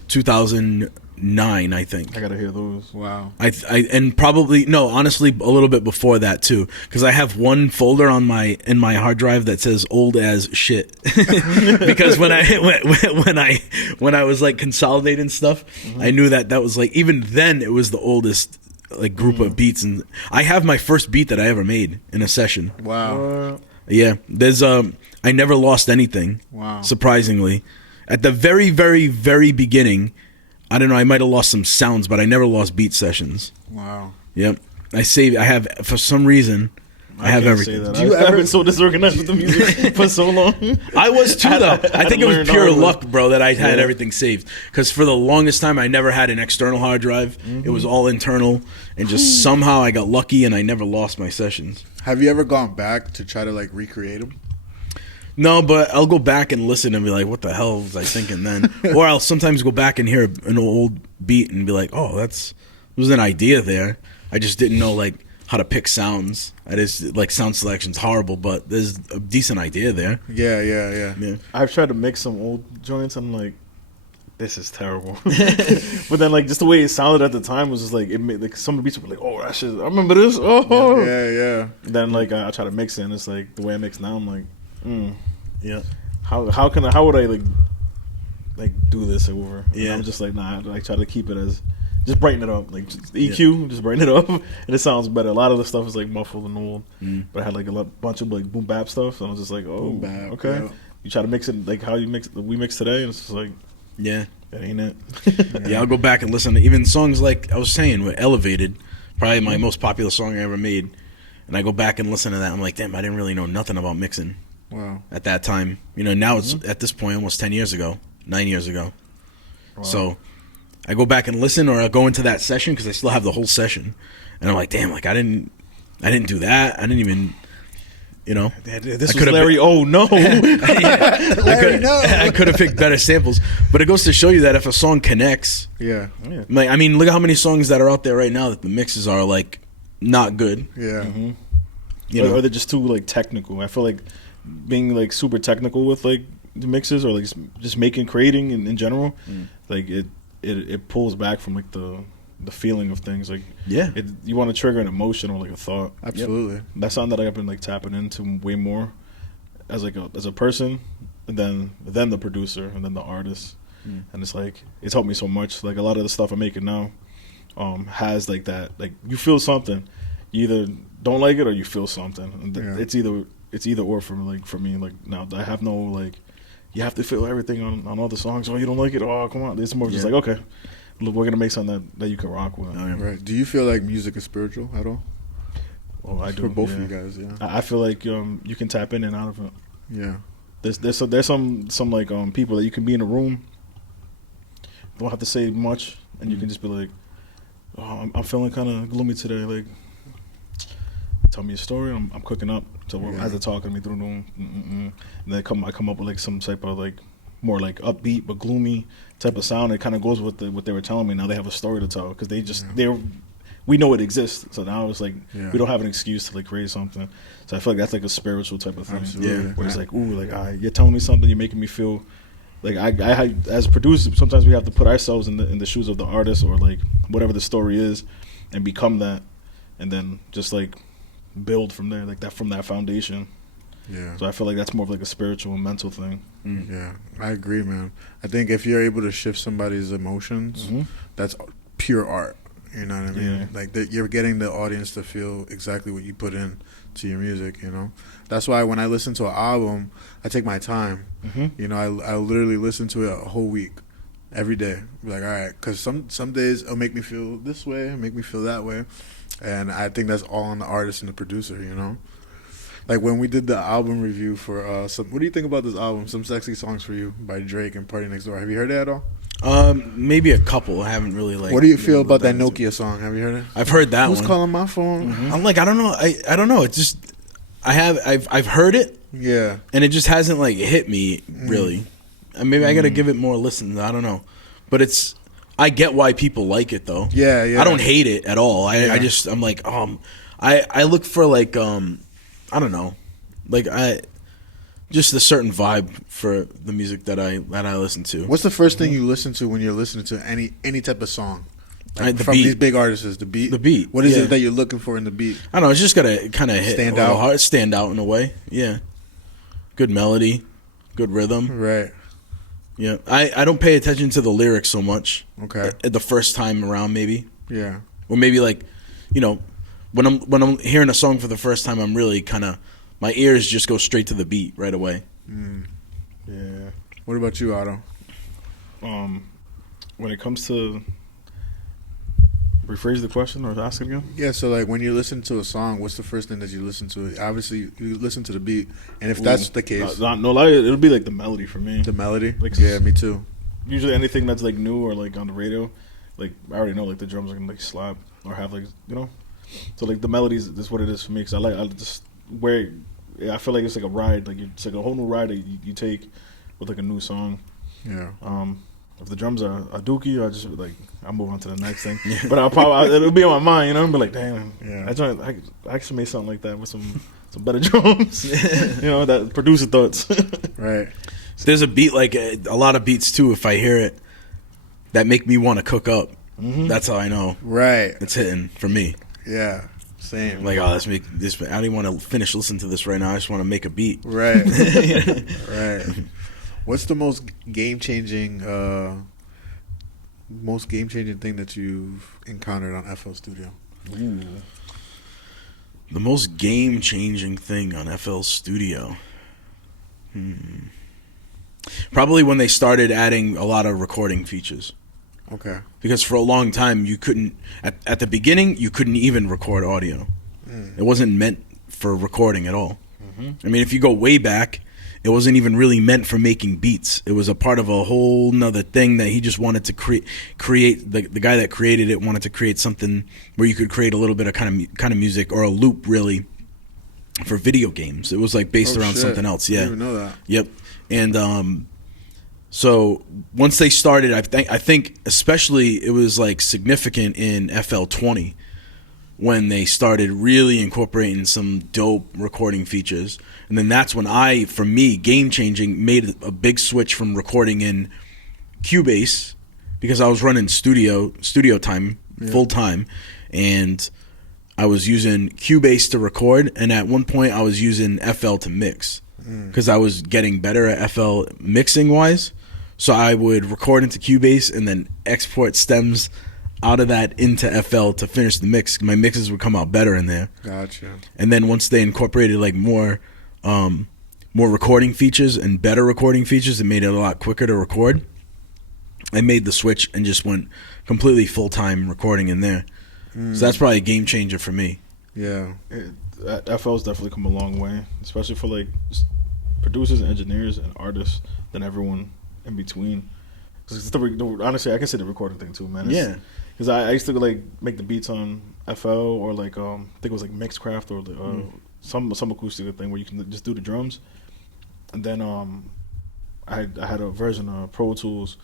2009, I think. I gotta hear those. Wow. And probably honestly, a little bit before that too, because I have one folder in my hard drive that says "old as shit," because when I was like consolidating stuff, I knew that was like, even then it was the oldest like group of beats, and I have my first beat that I ever made in a session. Wow. Yeah, there's I never lost anything. Wow. Surprisingly, at the very, very, very beginning, I don't know, I might have lost some sounds, but I never lost beat sessions. Wow. Yep. I have, for some reason, I have everything. I've been so disorganized with the music for so long. I was too, though. I think it was pure luck, bro, that I had everything saved. Because for the longest time, I never had an external hard drive. It was all internal. And just somehow I got lucky and I never lost my sessions. Have you ever gone back to try to like recreate them? No, but I'll go back and listen and be like, what the hell was I thinking then? Or I'll sometimes go back and hear an old beat and be like, oh, there was an idea there. I just didn't know like how to pick sounds. I just like sound selection's horrible, but there's a decent idea there. Yeah. I've tried to mix some old joints. I'm like, this is terrible. But then like just the way it sounded at the time was just like, it made like some of the beats were like, oh, that shit, I remember this. Oh, yeah. And then like I try to mix it, and it's like the way I mix now, I'm like, Yeah. How would I like do this over? Yeah. I'm just like, nah. I try to keep it as just brighten it up, like just EQ, just brighten it up, and it sounds better. A lot of the stuff is like muffled and old, but I had like bunch of like boom bap stuff, and I was just like, oh, Boom bap, okay. yeah. You try to mix it like how we mix today, and it's just like, Yeah. that ain't it. Yeah, I'll go back and listen to even songs like I was saying with Elevated, probably my most popular song I ever made. And I go back and listen to that. I'm like, damn, I didn't really know nothing about mixing Wow. at that time. You know, now it's at this point almost 9 years ago. Wow. So I go back and listen, or I go into that session because I still have the whole session. And I'm like, damn, like I didn't do that. I didn't even, you know. This I was could've Larry. Oh no. I could have picked better samples. But it goes to show you that if a song connects, Yeah. like, I mean, look at how many songs that are out there right now that the mixes are like not good. Yeah. You know, Or they're just too like technical. I feel like being like super technical with like the mixes, or like just creating in general, like it pulls back from like the feeling of things. Like yeah. you want to trigger an emotion or like a thought. Absolutely. That's something that I've been like tapping into way more as like as a person, and then the producer, and then the artist, and it's like it's helped me so much. Like a lot of the stuff I'm making now has like that, like you feel something, you either don't like it or you feel something. And it's either or for me. Like now I have no like you have to feel everything on all the songs. Oh, you don't like it? Oh, come on. It's more just like, okay, look, we're gonna make something that you can rock with. Right. Do you feel like music is spiritual at all? Well, I do. For both of you guys, yeah. I feel like you can tap in and out of it. Yeah. There's some like people that you can be in a room, don't have to say much, and you can just be like, oh, I'm feeling kind of gloomy today. Like, tell me a story. I'm cooking up. So as they're talking to me through the room, and then I come up with like some type of like more like upbeat but gloomy type of sound. It kind of goes with what they were telling me. Now they have a story to tell because we know it exists. So now it's like we don't have an excuse to like create something. So I feel like that's like a spiritual type of thing. Absolutely. Yeah. Where it's like, ooh, like you're telling me something, you're making me feel like I as producers sometimes we have to put ourselves in the shoes of the artist or like whatever the story is, and become that, and then just like build from there, like that from that foundation. Yeah. So I feel like that's more of like a spiritual and mental thing. Yeah, I agree, man. I think if you're able to shift somebody's emotions, that's pure art. You know what I mean? Yeah. Like you're getting the audience to feel exactly what you put in to your music. You know, that's why when I listen to an album, I take my time. You know, I literally listen to it a whole week, every day. Be like, all right, because some days it'll make me feel this way, make me feel that way, and I think that's all on the artist and the producer. You know. Like when we did the album review for what do you think about this album? Some Sexy Songs for You by Drake and Party Next Door. Have you heard that at all? Maybe a couple. I haven't really like. What do you feel about that Nokia song? Have you heard it? I've heard that Who's one. calling my phone? I'm like, I don't know. I don't know. It's just I've heard it. Yeah. And it just hasn't like hit me really. And maybe I got to give it more listens. I don't know. But I get why people like it though. Yeah, yeah. I don't hate it at all. I'm like I look for like I don't know. Like just a certain vibe for the music that I listen to. What's the first thing you listen to when you're listening to any type of song? Like The from beat. these big artists, the beat. The beat. What is yeah. it that you're looking for in the beat? I don't know. It's just gotta kind of hit Stand a little out. hard, stand out in a way. Yeah, good melody, good rhythm. Right. Yeah, I don't pay attention to the lyrics so much. Okay. At the first time around, maybe. Yeah. Or maybe like, you know, when I'm hearing a song for the first time, I'm really kind of my ears just go straight to the beat right away. Yeah. What about you, Otto? When it comes to rephrase the question or ask it again. Yeah, so like when you listen to a song, what's the first thing that you listen to? Obviously, you listen to the beat, and if that's the case, no lie, it'll be like the melody for me. the melody. Like, Yeah, me too. Usually anything that's like new or like on the radio, like I already know like the drums are gonna like slap or have like so like the melodies is what it is for me because I just where I feel like it's like a ride, like it's like a whole new ride that you take with like a new song. Yeah. If the drums are dookie, I just like I'll move on to the next thing. But it'll be on my mind, I'll be like, damn, I actually made something like that with some better drums, that producer thoughts. Right. There's a beat like a lot of beats too. If I hear it, that make me want to cook up. That's how I know Right. it's hitting for me. Yeah. Same. Like, oh, let's make this. I don't want to finish listening to this right now. I just want to make a beat. Right. Right. What's the most game changing thing that you've encountered on FLStudio? Ooh. The most game changing thing on FLStudio. Probably when they started adding a lot of recording features. Okay. Because for a long time you couldn't at the beginning you couldn't even record audio. It wasn't meant for recording at all. I mean, if you go way back, it wasn't even really meant for making beats. It was a part of a whole nother thing that he just wanted to create. The guy that created it wanted to create something where you could create a little bit of kind of music or a loop, really, for video games. It was like based around something else. Yeah, I didn't even know that. Yep. And so once they started, I think especially it was like significant in FL20 when they started really incorporating some dope recording features. And then that's when for me, game changing, made a big switch from recording in Cubase, because I was running studio time full time, and I was using Cubase to record, and at one point I was using FL to mix because I was getting better at FL mixing wise. So I would record into Cubase and then export stems out of that into FL to finish the mix. My mixes would come out better in there. Gotcha. And then once they incorporated like more recording features and better recording features, it made it a lot quicker to record. I made the switch and just went completely full-time recording in there. So that's probably a game changer for me. Yeah. FL's definitely come a long way, especially for like producers, engineers, and artists, than everyone in between. Honestly, I can say the recording thing too, man. Yeah. Because I used to like make the beats on FL or like I think it was like Mixcraft or some acoustic thing where you can just do the drums, and then I had a version of Pro Tools,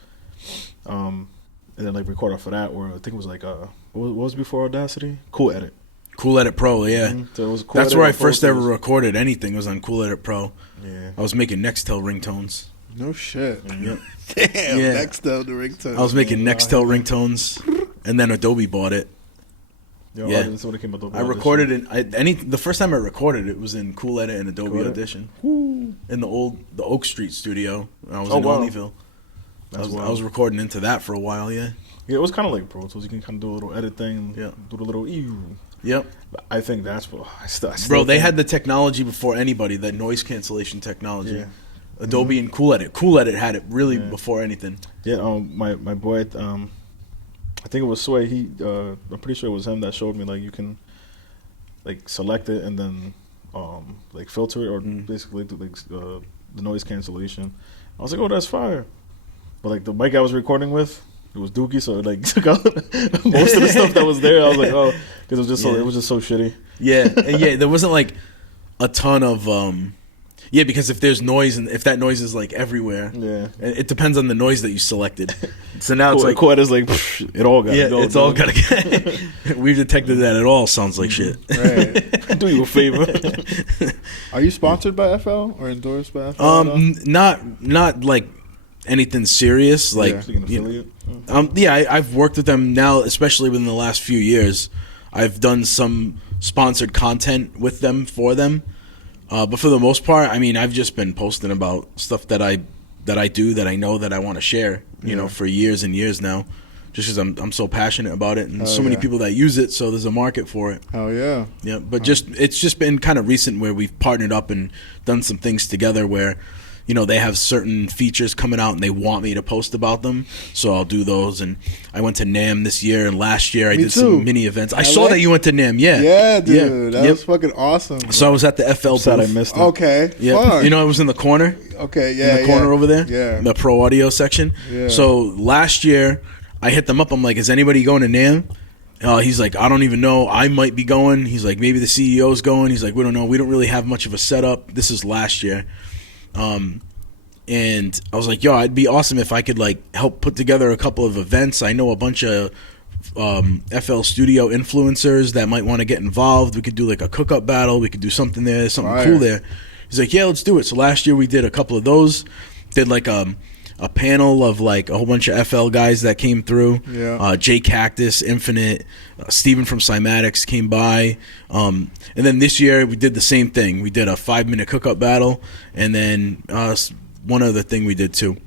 and then like record off of that, where I think it was like what was before Audacity? Cool Edit. Cool Edit Pro, yeah. So it was Cool That's Edit where I on Pro first ever Tools. recorded anything, was on Cool Edit Pro. Yeah. I was making Nextel ringtones. No shit. Yep. Damn. Yeah. Nextel the ringtone. I was making Nextel ringtones, and then Adobe bought it. Yo, Yeah. that's when it came out. I recorded the first time I recorded it was in Cool Edit and Adobe Cool Edit? Audition in the Oak Street studio. I was Oh, in wow. Olneyville. I That's was wild. recording into that for a while. Yeah. Yeah, it was kind of like Pro Tools. You can kind of do a little edit thing, Yeah. do the little ew. Yep. But I think that's what I still Bro, they think- had the technology before anybody, that noise cancellation technology. Yeah. Adobe and Cool Edit. Cool Edit had it really before anything. Yeah, my boy, I think it was Sway. I'm pretty sure it was him that showed me like you can, like select it and then, like filter it or basically do like the noise cancellation. I was like, oh, that's fire. But like the mic I was recording with, it was Dookie, so it like took out most of the stuff that was there. I was like, oh, because it was just so shitty. Yeah, and yeah. There wasn't like a ton of yeah, because if there's noise and if that noise is like everywhere, Yeah. it depends on the noise that you selected. So now Cool, it's like, Cool Edit's like psh, it all got yeah, go. it's all gotta get. We've detected that it all sounds like shit. Right. Do you a favor. Are you sponsored by FL or endorsed by FL? at all? Not like anything serious. Like, Yeah. Speaking of you- affiliate. yeah, I've worked with them now, especially within the last few years. I've done some sponsored content with them for them. But for the most part, I mean, I've just been posting about stuff that I do that I know that I want to share, you know, for years and years now, just because I'm so passionate about it, and Oh, so many yeah. people that use it, so there's a market for it. Hell yeah. Yeah, but it's just been kind of recent where we've partnered up and done some things together where, you know, they have certain features coming out and they want me to post about them, so I'll do those. And I went to NAMM this year, and last year I Me did too. some mini events. I LA? saw that you went to NAMM, yeah. Yeah, dude. That Yep. was fucking awesome. So I was at the FL Sad I booth. missed it. Okay. Yeah, Fuck. you know, I was in the corner. Okay, yeah. In the corner over there, Yeah. the pro audio section. Yeah. So last year, I hit them up. I'm like, "Is anybody going to NAMM?" He's like, "I don't even know. I might be going." He's like, "Maybe the CEO's going." He's like, "We don't know. We don't really have much of a setup." This is last year, and I was like, "Yo, it'd be awesome if I could like help put together a couple of events. I know a bunch of FLStudio influencers that might want to get involved. We could do like a cook-up battle. We could do something there, something Fire. cool there." He's like, "Yeah, let's do it." So last year we did a couple of those. Did like a panel of like a whole bunch of FL guys that came through. Yeah. Jay Cactus, Infinite, Steven from Cymatics came by. And then this year we did the same thing. We did a 5-minute cook-up battle, and then one other thing we did too,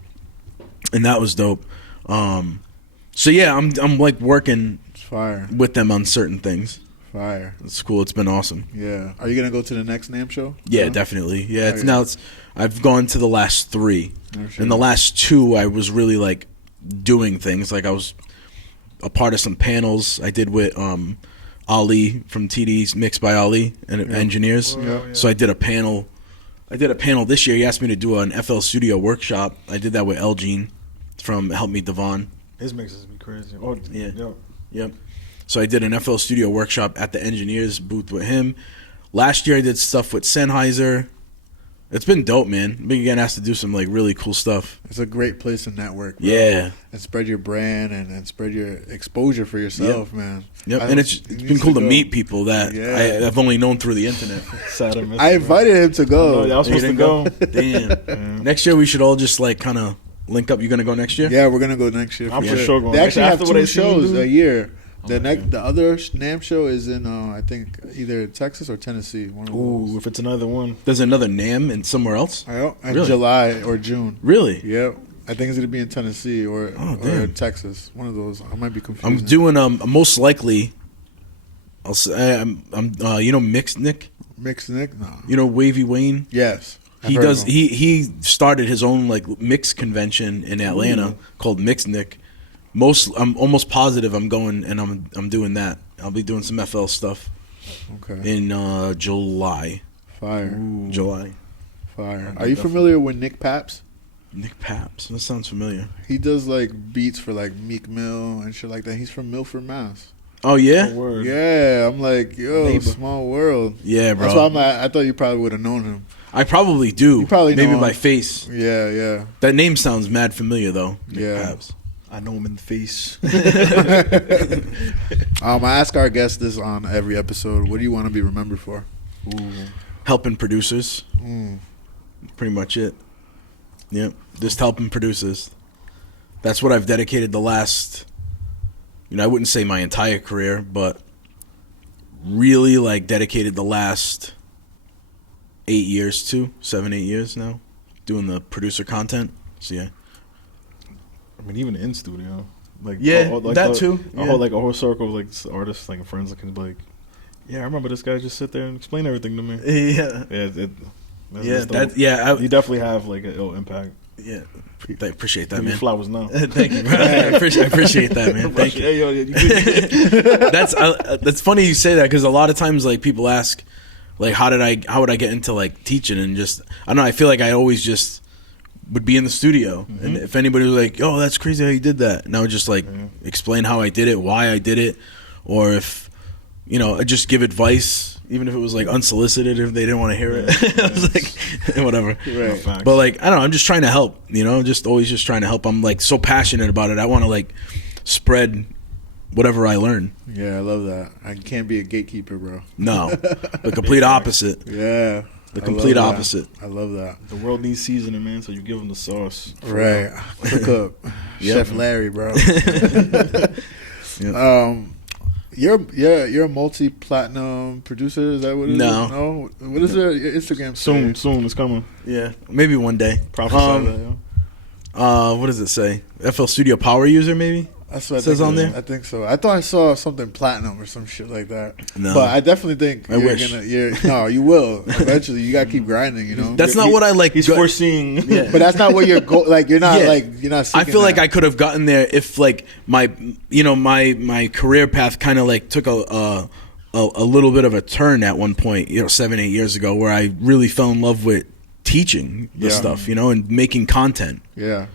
and that was dope. So yeah, I'm like working Fire. with them on certain things. Fire. It's cool. It's been awesome. Yeah. Are you gonna go to the next NAMM show? Yeah, definitely. Yeah, Oh, yeah. I've gone to the last 3. sure. In the last 2, I was really like doing things. Like I was a part of some panels I did with Ali from TD's Mixed by Ali and Engineers. Yeah. So I did a panel. This year. He asked me to do an FLStudio workshop. I did that with Elgene from Help Me Devon. His mixes be crazy. Oh Yeah. yeah. Yep. So I did an FLStudio workshop at the Engineers booth with him. Last year I did stuff with Sennheiser. It's been dope, man. Been getting asked to do some like really cool stuff. It's a great place to network. Bro. Yeah. And spread your brand and spread your exposure for yourself, man. Yep. I And it's hope- he been needs cool to go. meet people that Yeah. I've only known through the internet. Sad I missed I it, invited him to go. bro. I was supposed to go. Damn. Next year we should all just like kind of link up. You gonna go next year? Yeah, we're gonna go next year. I'm for sure. sure going. They actually After have what 2 I seen you shows do? a year. The Okay. the other NAMM show is in I think either Texas or Tennessee. One of Ooh, those. if it's another one. There's another NAMM in somewhere else. In Really? July or June. Really? Yep. I think it's gonna be in Tennessee or damn. Texas. One of those. I might be confused. I'm doing most likely. I'll say I'm you know Mixed Nick. Mixed Nick. No. You know Wavy Wayne. Yes. I've He heard does. of him. He started his own like mix convention in Atlanta called Mixed Nick. I'm almost positive I'm going and I'm doing that. I'll be doing some FL stuff Okay. in July. Fire. July. Fire. Are you familiar with Nick Paps? Nick Paps. That sounds familiar. He does like beats for like Meek Mill and shit like that. He's from Milford, Mass. Oh yeah. Oh, word. Yeah, I'm like, yo, Neighbor. small world. Yeah, bro. That's why I'm like, I thought you probably would have known him. I probably do. You probably know maybe him. by face. Yeah, yeah. That name sounds mad familiar though. Nick Yeah. Paps. I know him in the face. I ask our guests this on every episode. What do you want to be remembered for? Ooh. Helping producers. Mm. Pretty much it. Yep. Just helping producers. That's what I've dedicated the last, I wouldn't say my entire career, but really like dedicated the last 8 years to, 7, 8 years now, doing the producer content. So yeah. I mean, even in studio, like Yeah, that too. A whole circle of like artists, like friends, that can be like, yeah, I remember this guy just sit there and explain everything to me. Yeah. You definitely have like an ill impact. Yeah. I appreciate that, Give me man. flowers now. Thank you, bro. I appreciate that, man. Thank you. Hey, yo, you good? That's funny you say that because a lot of times like people ask like how would I get into like teaching and just I don't know, I feel like I always just would be in the studio and if anybody was like, oh, that's crazy how you did that, and I would just like explain how I did it, why I did it, or if I just give advice even if it was like unsolicited if they didn't want to hear it. I was like whatever. Right. But like I don't know, I'm just trying to help, just always just trying to help. I'm like so passionate about it. I want to like spread whatever I learn. Yeah, I love that. I can't be a gatekeeper, bro. No. The complete opposite. Yeah. The complete I love that. opposite. I love that. The world needs seasoning, man. So you give them the sauce. Right. Cook up. Chef Larry, bro. Yep. You're a multi-platinum producer. Is that what it is? No. No. What is your Instagram? say? Soon it's coming. Yeah. Maybe one day. Prophesy that, yo. What does it say? FLStudio power user maybe? That's what Says I think on it is. there? I think so. I thought I saw something platinum or some shit like that. No. But I definitely think I you're wish. no, you will. Eventually, you gotta keep grinding. That's not what I like. He's foreseeing. Yeah. But that's not what you're like. You're not Yeah. you're not. I feel like that. I could have gotten there if like my my career path kind of like took a little bit of a turn at one point, 7, 8 years ago, where I really fell in love with teaching the Yeah. stuff, and making content. Yeah.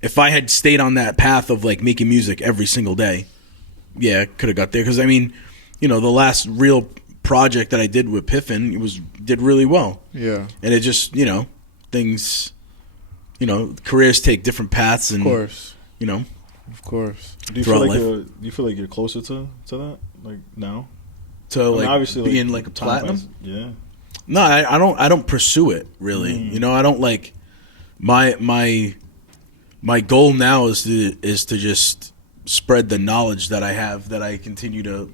If I had stayed on that path of like making music every single day, yeah, could have got there. Because I mean, the last real project that I did with Piffin did really well. Yeah. And it just things, careers take different paths, and Of course. Of course. Do you Throughout feel like you're closer to that like now? to I mean, like obviously, being like a time platinum. passes. Yeah. No, I don't pursue it really. I don't like my my goal now is to just spread the knowledge that I have, that I continue to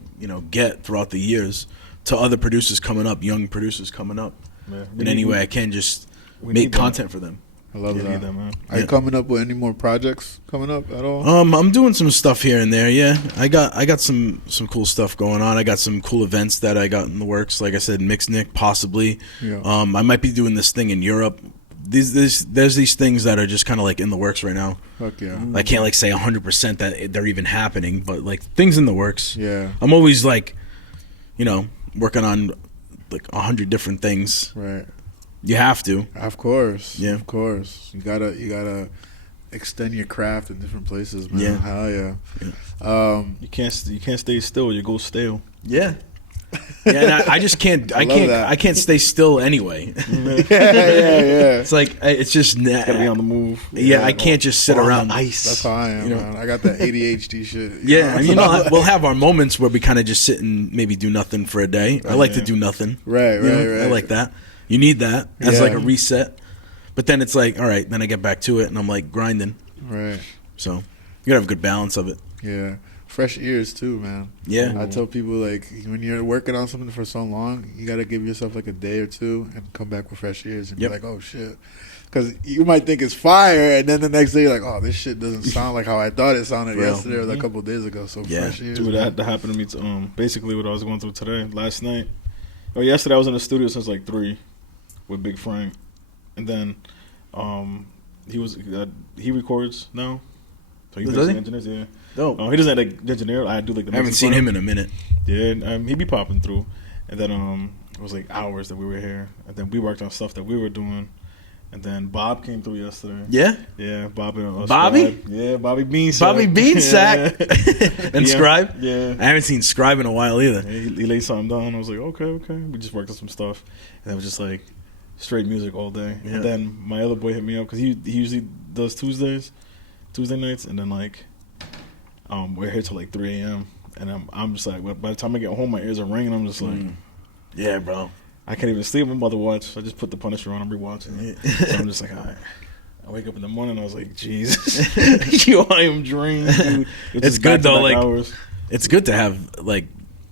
get throughout the years, to other producers coming up, young producers coming up. Yeah, in any way I can, just make content for them. I love that. Man. Are you coming up with any more projects coming up at all? I'm doing some stuff here and there. Yeah, I got some cool stuff going on. I got some cool events that I got in the works. Like I said, Mixnick possibly. Yeah. I might be doing this thing in Europe. There's these things that are just kind of like in the works right now. Fuck yeah. I can't like say 100% that they're even happening, but like things in the works. Yeah. I'm always like, working on like 100 different things. Right. You have to. Of course. Yeah. Of course. You gotta extend your craft in different places, man. Yeah. Hell yeah. You can't stay still. You go stale. Yeah. Yeah, and I just can't. I can't stay still anyway. yeah. It's like it's just Gotta be on the move. Yeah, I can't just sit around. That's how I am, man. I got that ADHD shit. Yeah, we'll have our moments where we kind of just sit and maybe do nothing for a day. I like to do nothing. Right. I like that. You need that as like a reset. But then it's like, all right, then I get back to it and I'm like grinding. Right. So you gotta have a good balance of it. Yeah. Fresh ears too, man. Yeah. I tell people, like, when you're working on something for so long, you gotta give yourself like a day or two and come back with fresh ears and be like, oh shit. Because you might think it's fire, and then the next day you're like, oh, this shit doesn't sound like how I thought it sounded yesterday or a couple of days ago. So fresh ears. Dude, that happened to me too. Basically what I was going through today, last night. Yesterday I was in the studio since like 3 with Big Frank, and then he records now. So he makes the engineers, yeah. Dope. He doesn't like engineer. I do like the. I haven't seen him in a minute. Yeah, he be popping through, and then it was like hours that we were here, and then we worked on stuff that we were doing, and then Bob came through yesterday. Yeah, Bob and Bobby. Scribe. Yeah, Bobby Beansack. Bobby Beansack. And Scribe. Yeah, I haven't seen Scribe in a while either. Yeah, he laid something down. I was like, okay. We just worked on some stuff, and it was just like straight music all day. Yeah. And then my other boy hit me up because he usually does Tuesday nights, and then like we're here till like 3 a.m. and I'm just like, by the time I get home, my ears are ringing. I'm just like, yeah, bro. I can't even sleep. I'm about to watch. I just put the Punisher on. I'm rewatching it. So I'm just like, all right. I wake up in the morning. I was like, Jesus, yo, I am drained, dude. It's good though. Like, hours. It's good to have like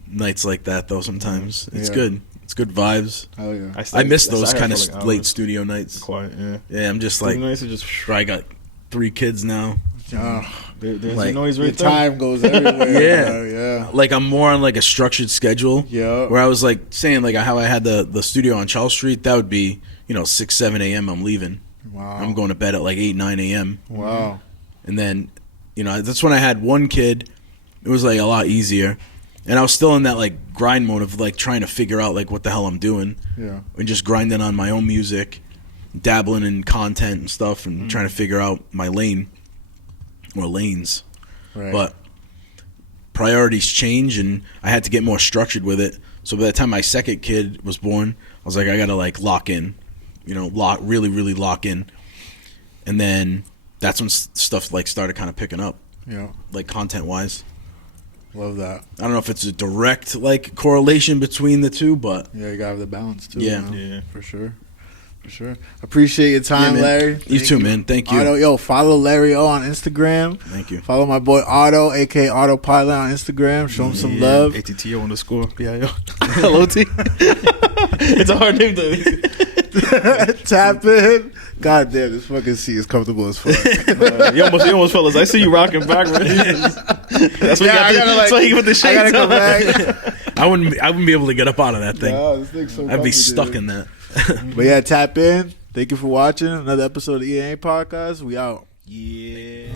nights like that though. Sometimes it's good. It's good vibes. Hell yeah. I miss those kind of late studio nights. Quiet, yeah. Yeah, I'm just like, nights are just. I got 3 kids now. There's like, a noise right there. Time goes everywhere. Yeah. Like I'm more on like a structured schedule. Yeah. Where I was like saying like how I had the studio on Charles Street. That would be 6, 7 a.m. I'm leaving. Wow. I'm going to bed at like 8, 9 a.m. Wow. And then that's when I had one kid. It was like a lot easier. And I was still in that like grind mode of like trying to figure out like what the hell I'm doing. Yeah. And just grinding on my own music, dabbling in content and stuff, and trying to figure out my lane or lanes. Right. But priorities change, and I had to get more structured with it. So by the time my second kid was born, I was like, I gotta like lock in, really lock in. And then that's when stuff like started kind of picking up. Yeah. Like content wise. Love that. I don't know if it's a direct like correlation between the two, but yeah, you gotta have the balance too. Yeah, yeah, for sure. Appreciate your time, Larry. You too, man. Thank you. Otto, follow Larry O on Instagram. Thank you. Follow my boy Otto, aka Autopilot, on Instagram. Show him some love. ATTO_PIO. LOT. It's a hard name to tap in. God damn, this fucking seat is comfortable as fuck. You almost fellas. I see you rocking backwards. That's what that's why you put the shades I gotta on. come back. I wouldn't be able to get up out of that thing. No, this thing's so I'd be stuck dude. in that. But yeah, tap in. Thank you for watching another episode of the ENA podcast. We out. Yeah.